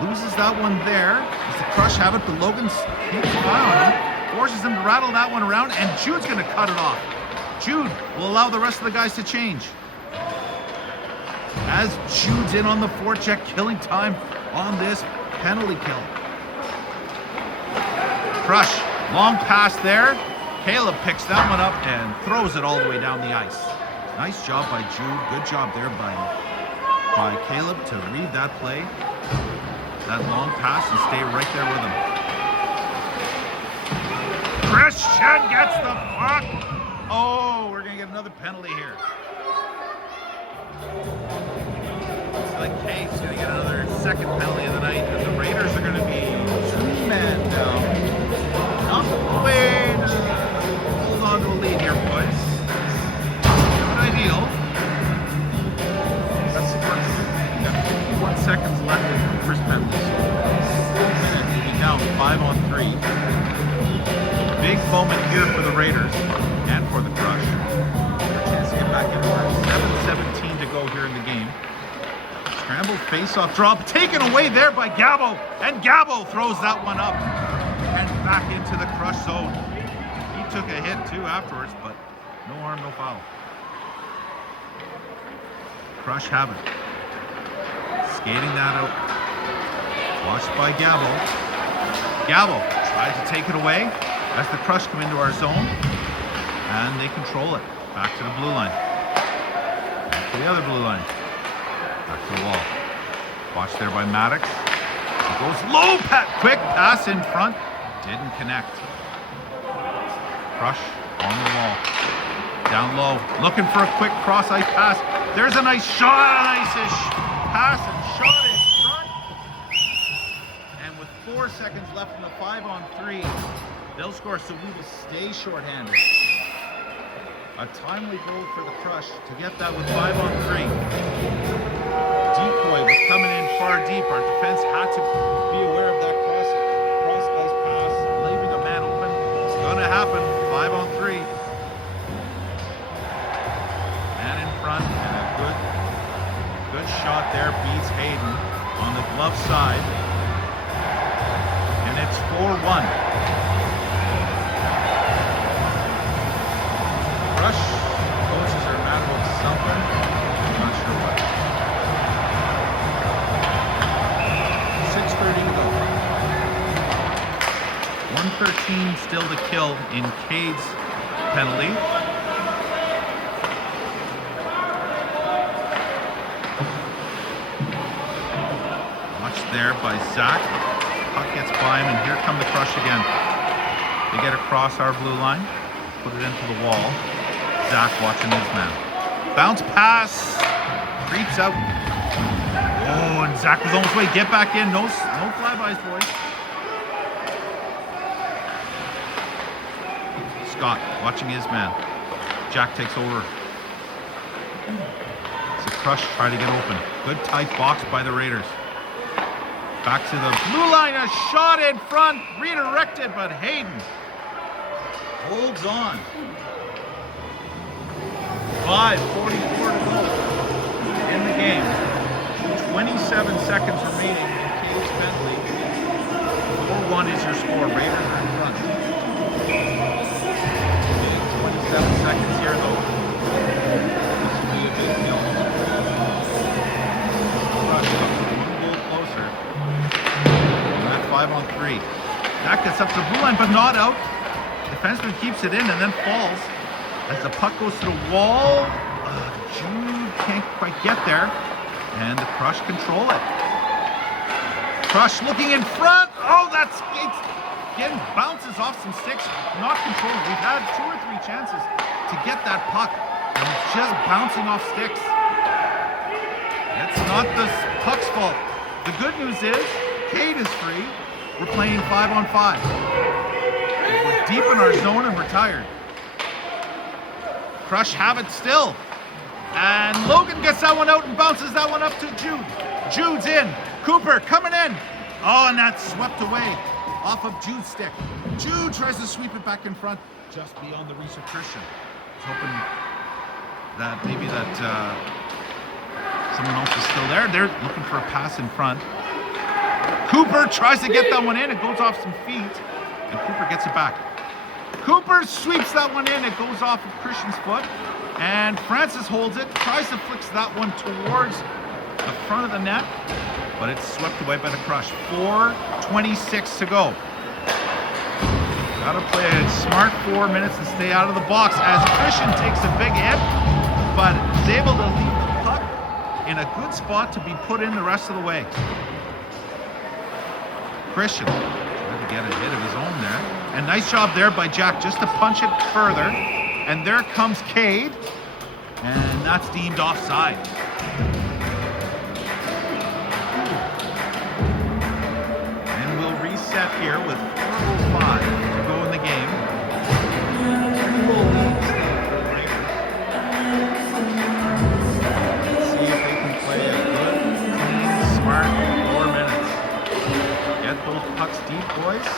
loses that one there. As the Crush have it, but Logan keeps an eye on him. Forces him to rattle that one around, and Jude's going to cut it off. Jude will allow the rest of the guys to change. As Jude's in on the forecheck, killing time on this penalty kill. Crush, long pass there. Caleb picks that one up and throws it all the way down the ice. Nice job by Jude. Good job there by Caleb to read that play. That long pass and stay right there with him. Christian gets the puck. Oh, we're going to get another penalty here. Looks like Kate's going to get another second penalty of the night, and the Raiders are going to be 2-man down. Not the way to hold on to a lead here, boys. Not ideal. That's the first. We've got 51 seconds left in the first penalty. So 1 minute, we'll be down 5-on-3. Scrambled face-off drop, taken away there by Gabo, and Gabo throws that one up and back into the crush zone. He took a hit too afterwards, but no harm, no foul. Crush have it. Skating that out. Watched by Gabo. Gabo tries to take it away as the Crush come into our zone, and they control it. Back to the blue line. Back to the other blue line. Back to the wall. Watched there by Maddox. It goes low, quick pass in front. Didn't connect. Crush on the wall. Down low. Looking for a quick cross-ice pass. There's a nice shot, nice-ish pass and shot in front. And with 4 seconds left in the 5-on-3, they'll score, so we will stay shorthanded. A timely goal for the Crush to get that with 5-on-3. Decoy was coming in far deep. Our defense had to be aware of that cross-ice pass, leaving a man open. It's gonna happen. 5-on-3. Man in front, and a good shot there beats Hayden on the glove side. And it's 4-1. Crush coaches are mad about something. I'm not sure what. 6:30 to go. 1:13 still to kill in Cade's penalty. Watched there by Zach. Puck gets by him, and here come the Crush again. They get across our blue line, put it into the wall. Zach watching his man. Bounce pass. Creeps out. Oh, and Zach was almost away. Get back in. No flybys, boys. Scott watching his man. Jack takes over. It's a Crush try to get open. Good tight box by the Raiders. Back to the blue line. A shot in front. Redirected, but Hayden holds on. 5:44 to go in the game. 27 seconds remaining in Cade's penalty. 4-1 is your score. Raiders are in front. 27 seconds here though. This will be a big deal. Crush comes one goal closer. And that 5-on-3. That gets up to the blue line, but not out. Defenseman keeps it in and then falls. As the puck goes to the wall, Jude can't quite get there, and the Crush control it. Crush looking in front. Oh, that skates again, bounces off some sticks, not controlled. We've had 2 or 3 chances to get that puck, and it's just bouncing off sticks. It's not the puck's fault. The good news is, Cade is free. We're playing 5-on-5. We're deep in our zone and we're tired. Crush have it still. And Logan gets that one out and bounces that one up to Jude. Jude's in. Cooper coming in. Oh, and that's swept away off of Jude's stick. Jude tries to sweep it back in front, just beyond the reach of Christian. Hoping that maybe someone else is still there. They're looking for a pass in front. Cooper tries to get that one in. It goes off some feet, and Cooper gets it back. Cooper sweeps that one in. It goes off of Christian's foot, and Francis holds it, tries to flick that one towards the front of the net, but it's swept away by the Crush. 4:26 to go. Gotta play a smart 4 minutes to stay out of the box as Christian takes a big hit, but is able to leave the puck in a good spot to be put in the rest of the way. Christian trying to get a hit of his own there. And nice job there by Jack just to punch it further. And there comes Cade. And that's deemed offside. And we'll reset here with 4:05 to go in the game. 3-goal lead still for the Raiders. Let's see if they can play a good, clean, smart 4 minutes. Get those pucks deep, boys.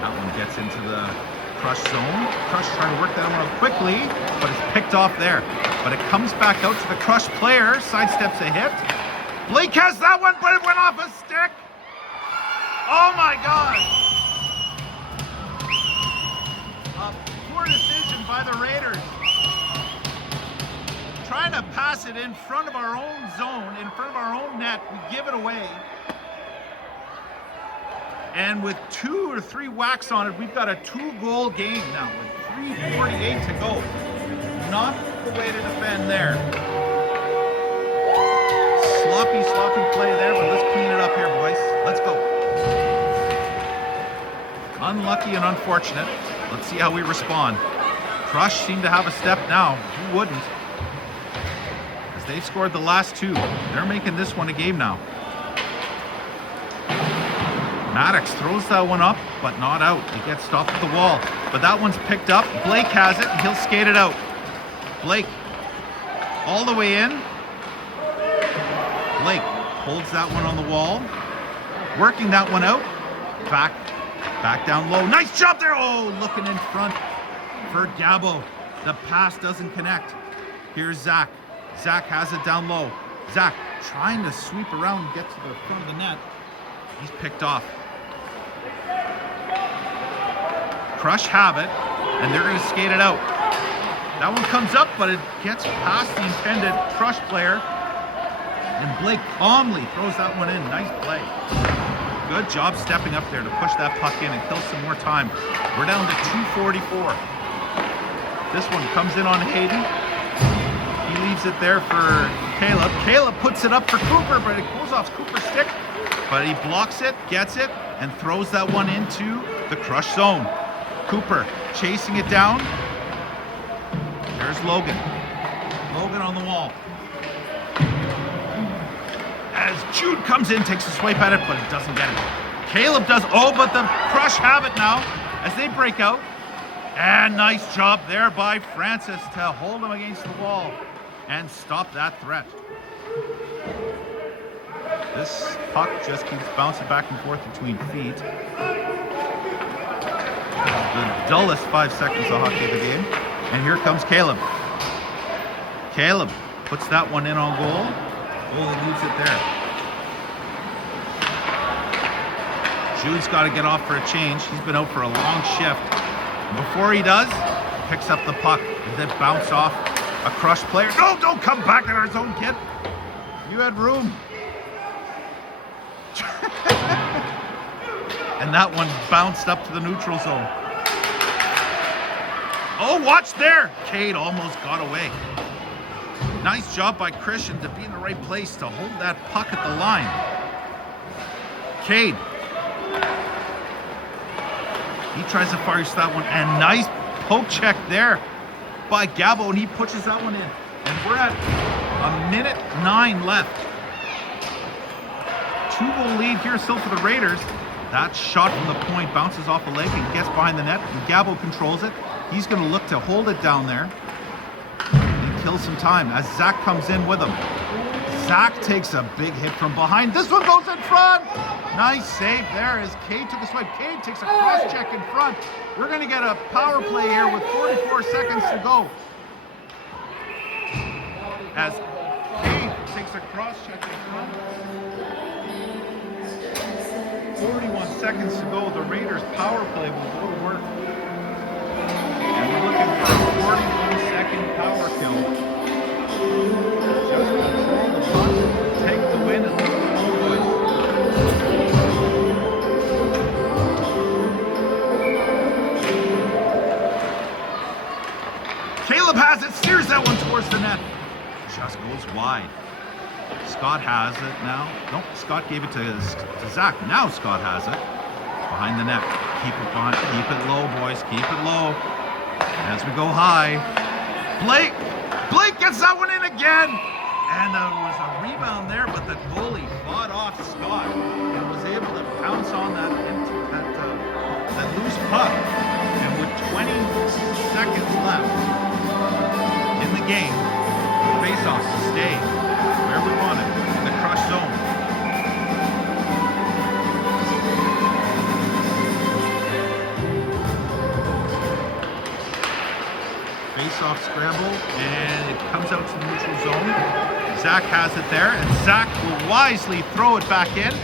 That one gets into the Crush zone. Crush trying to work that one out quickly, but it's picked off there. but it comes back out to the Crush player. Sidesteps a hit. Blake has that one, but it went off a stick. Oh my God. A poor decision by the Raiders. Trying to pass it in front of our own zone, in front of our own net. We give it away. And with 2 or 3 whacks on it, we've got a 2-goal game now with 3:48 to go. Not the way to defend there. Sloppy play there, but let's clean it up here, boys. Let's go. Unlucky and unfortunate. Let's see how we respond. Crush seem to have a step now. Who wouldn't? As they've scored the last 2. They're making this one a game now. Maddox throws that one up, but not out. He gets stopped at the wall. But that one's picked up. Blake has it, and he'll skate it out. Blake, all the way in. Blake holds that one on the wall. Working that one out. Back down low. Nice job there. Oh, looking in front for Gabo. The pass doesn't connect. Here's Zach. Zach has it down low. Zach trying to sweep around and get to the front of the net. He's picked off. Crush have it, and they're going to skate it out. That one comes up, but it gets past the intended Crush player. And Blake calmly throws that one in. Nice play. Good job stepping up there to push that puck in and kill some more time. We're down to 2:44. This one comes in on Hayden. He leaves it there for Caleb. Caleb puts it up for Cooper, but it goes off Cooper's stick. But he blocks it, gets it, and throws that one into the Crush zone. Cooper chasing it down. There's Logan. Logan on the wall. As Jude comes in, takes a swipe at it, but it doesn't get it. Caleb does. Oh, but the Crush have it now as they break out. And nice job there by Francis to hold him against the wall and stop that threat. This puck just keeps bouncing back and forth between feet. The dullest 5 seconds of hockey of the game. And here comes Caleb. Caleb puts that one in on goal. Goalie leaves it there. Jude's got to get off for a change. He's been out for a long shift. And before he does, picks up the puck. Does it bounce off a Crush player? No, don't come back in our zone, kid. You had room. And that one bounced up to the neutral zone. Oh, watch there. Cade almost got away. Nice job by Christian to be in the right place to hold that puck at the line. Cade. He tries to fire that one, and nice poke check there by Gabo, and he pushes that one in. And we're at 1:09 left. 2-goal lead here still for the Raiders. That shot from the point bounces off the leg and gets behind the net. And Gabo controls it. He's going to look to hold it down there and kill some time as Zach comes in with him. Zach takes a big hit from behind. This one goes in front. Nice save there as Cade took a swipe. Cade takes a cross check in front. We're going to get a power play here with 44 seconds to go. As Cade takes a cross check in front. 41 seconds to go. The Raiders power play will go to work. And we're looking for a 41-second power kill. Just control the puck, take the win, and let's go, boys. Caleb has it, steers that one towards the net. Just goes wide. Scott has it now. Nope, Scott gave it to Zach. Now Scott has it. Behind the net. Keep it behind. Keep it low, boys. Keep it low. As we go high. Blake gets that one in again. And there was a rebound there, but the goalie fought off Scott and was able to pounce on that loose puck. And with 20 seconds left in the game, the face-offs to stay where we want it, in the Crush zone. Face-off scramble, and it comes out to the neutral zone. Zach has it there, and Zach will wisely throw it back in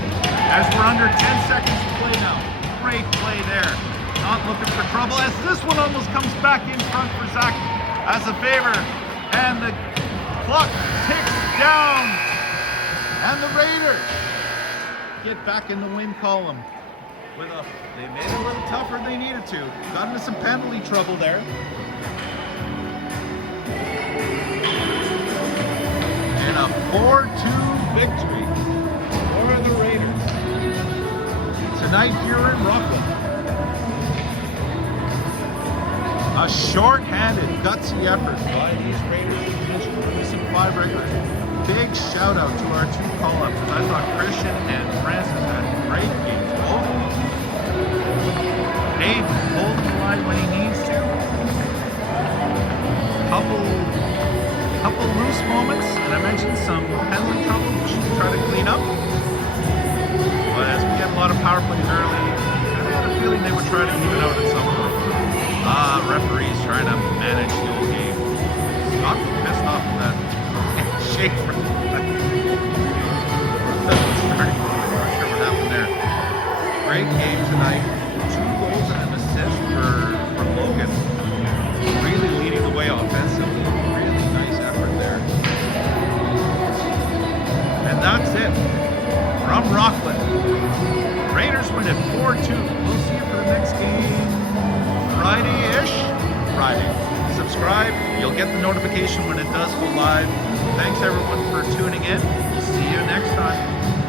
as we're under 10 seconds to play now. Great play there. Not looking for trouble as this one almost comes back in front for Zach as a favor. And the clock ticks down. And the Raiders get back in the win column. They made it a little tougher than they needed to. Got into some penalty trouble there. And a 4-2 victory for the Raiders tonight here in Rockland. A short-handed, gutsy effort by these Raiders, some 5 regulars. Big shout out to our 2 call-ups. I thought Christian and Francis had great games. Both of them. Dave holding the line when he needs to. Couple loose moments, and I mentioned some penalty trouble which we'll try to clean up. But as we get a lot of power plays early, I had a feeling they would try to even out at some point. Referees trying to manage the whole game. Scott was pissed off with that shake. Starting not sure what happened there. Great game tonight. 2 goals and an assist for Logan. Really leading the way offensively. Really nice effort there. And that's it. From Rockland. Raiders win at 4-2. We'll see you for the next game Friday-ish. Friday. Subscribe. You'll get the notification when it does go live. Thanks everyone for tuning in. We'll see you next time.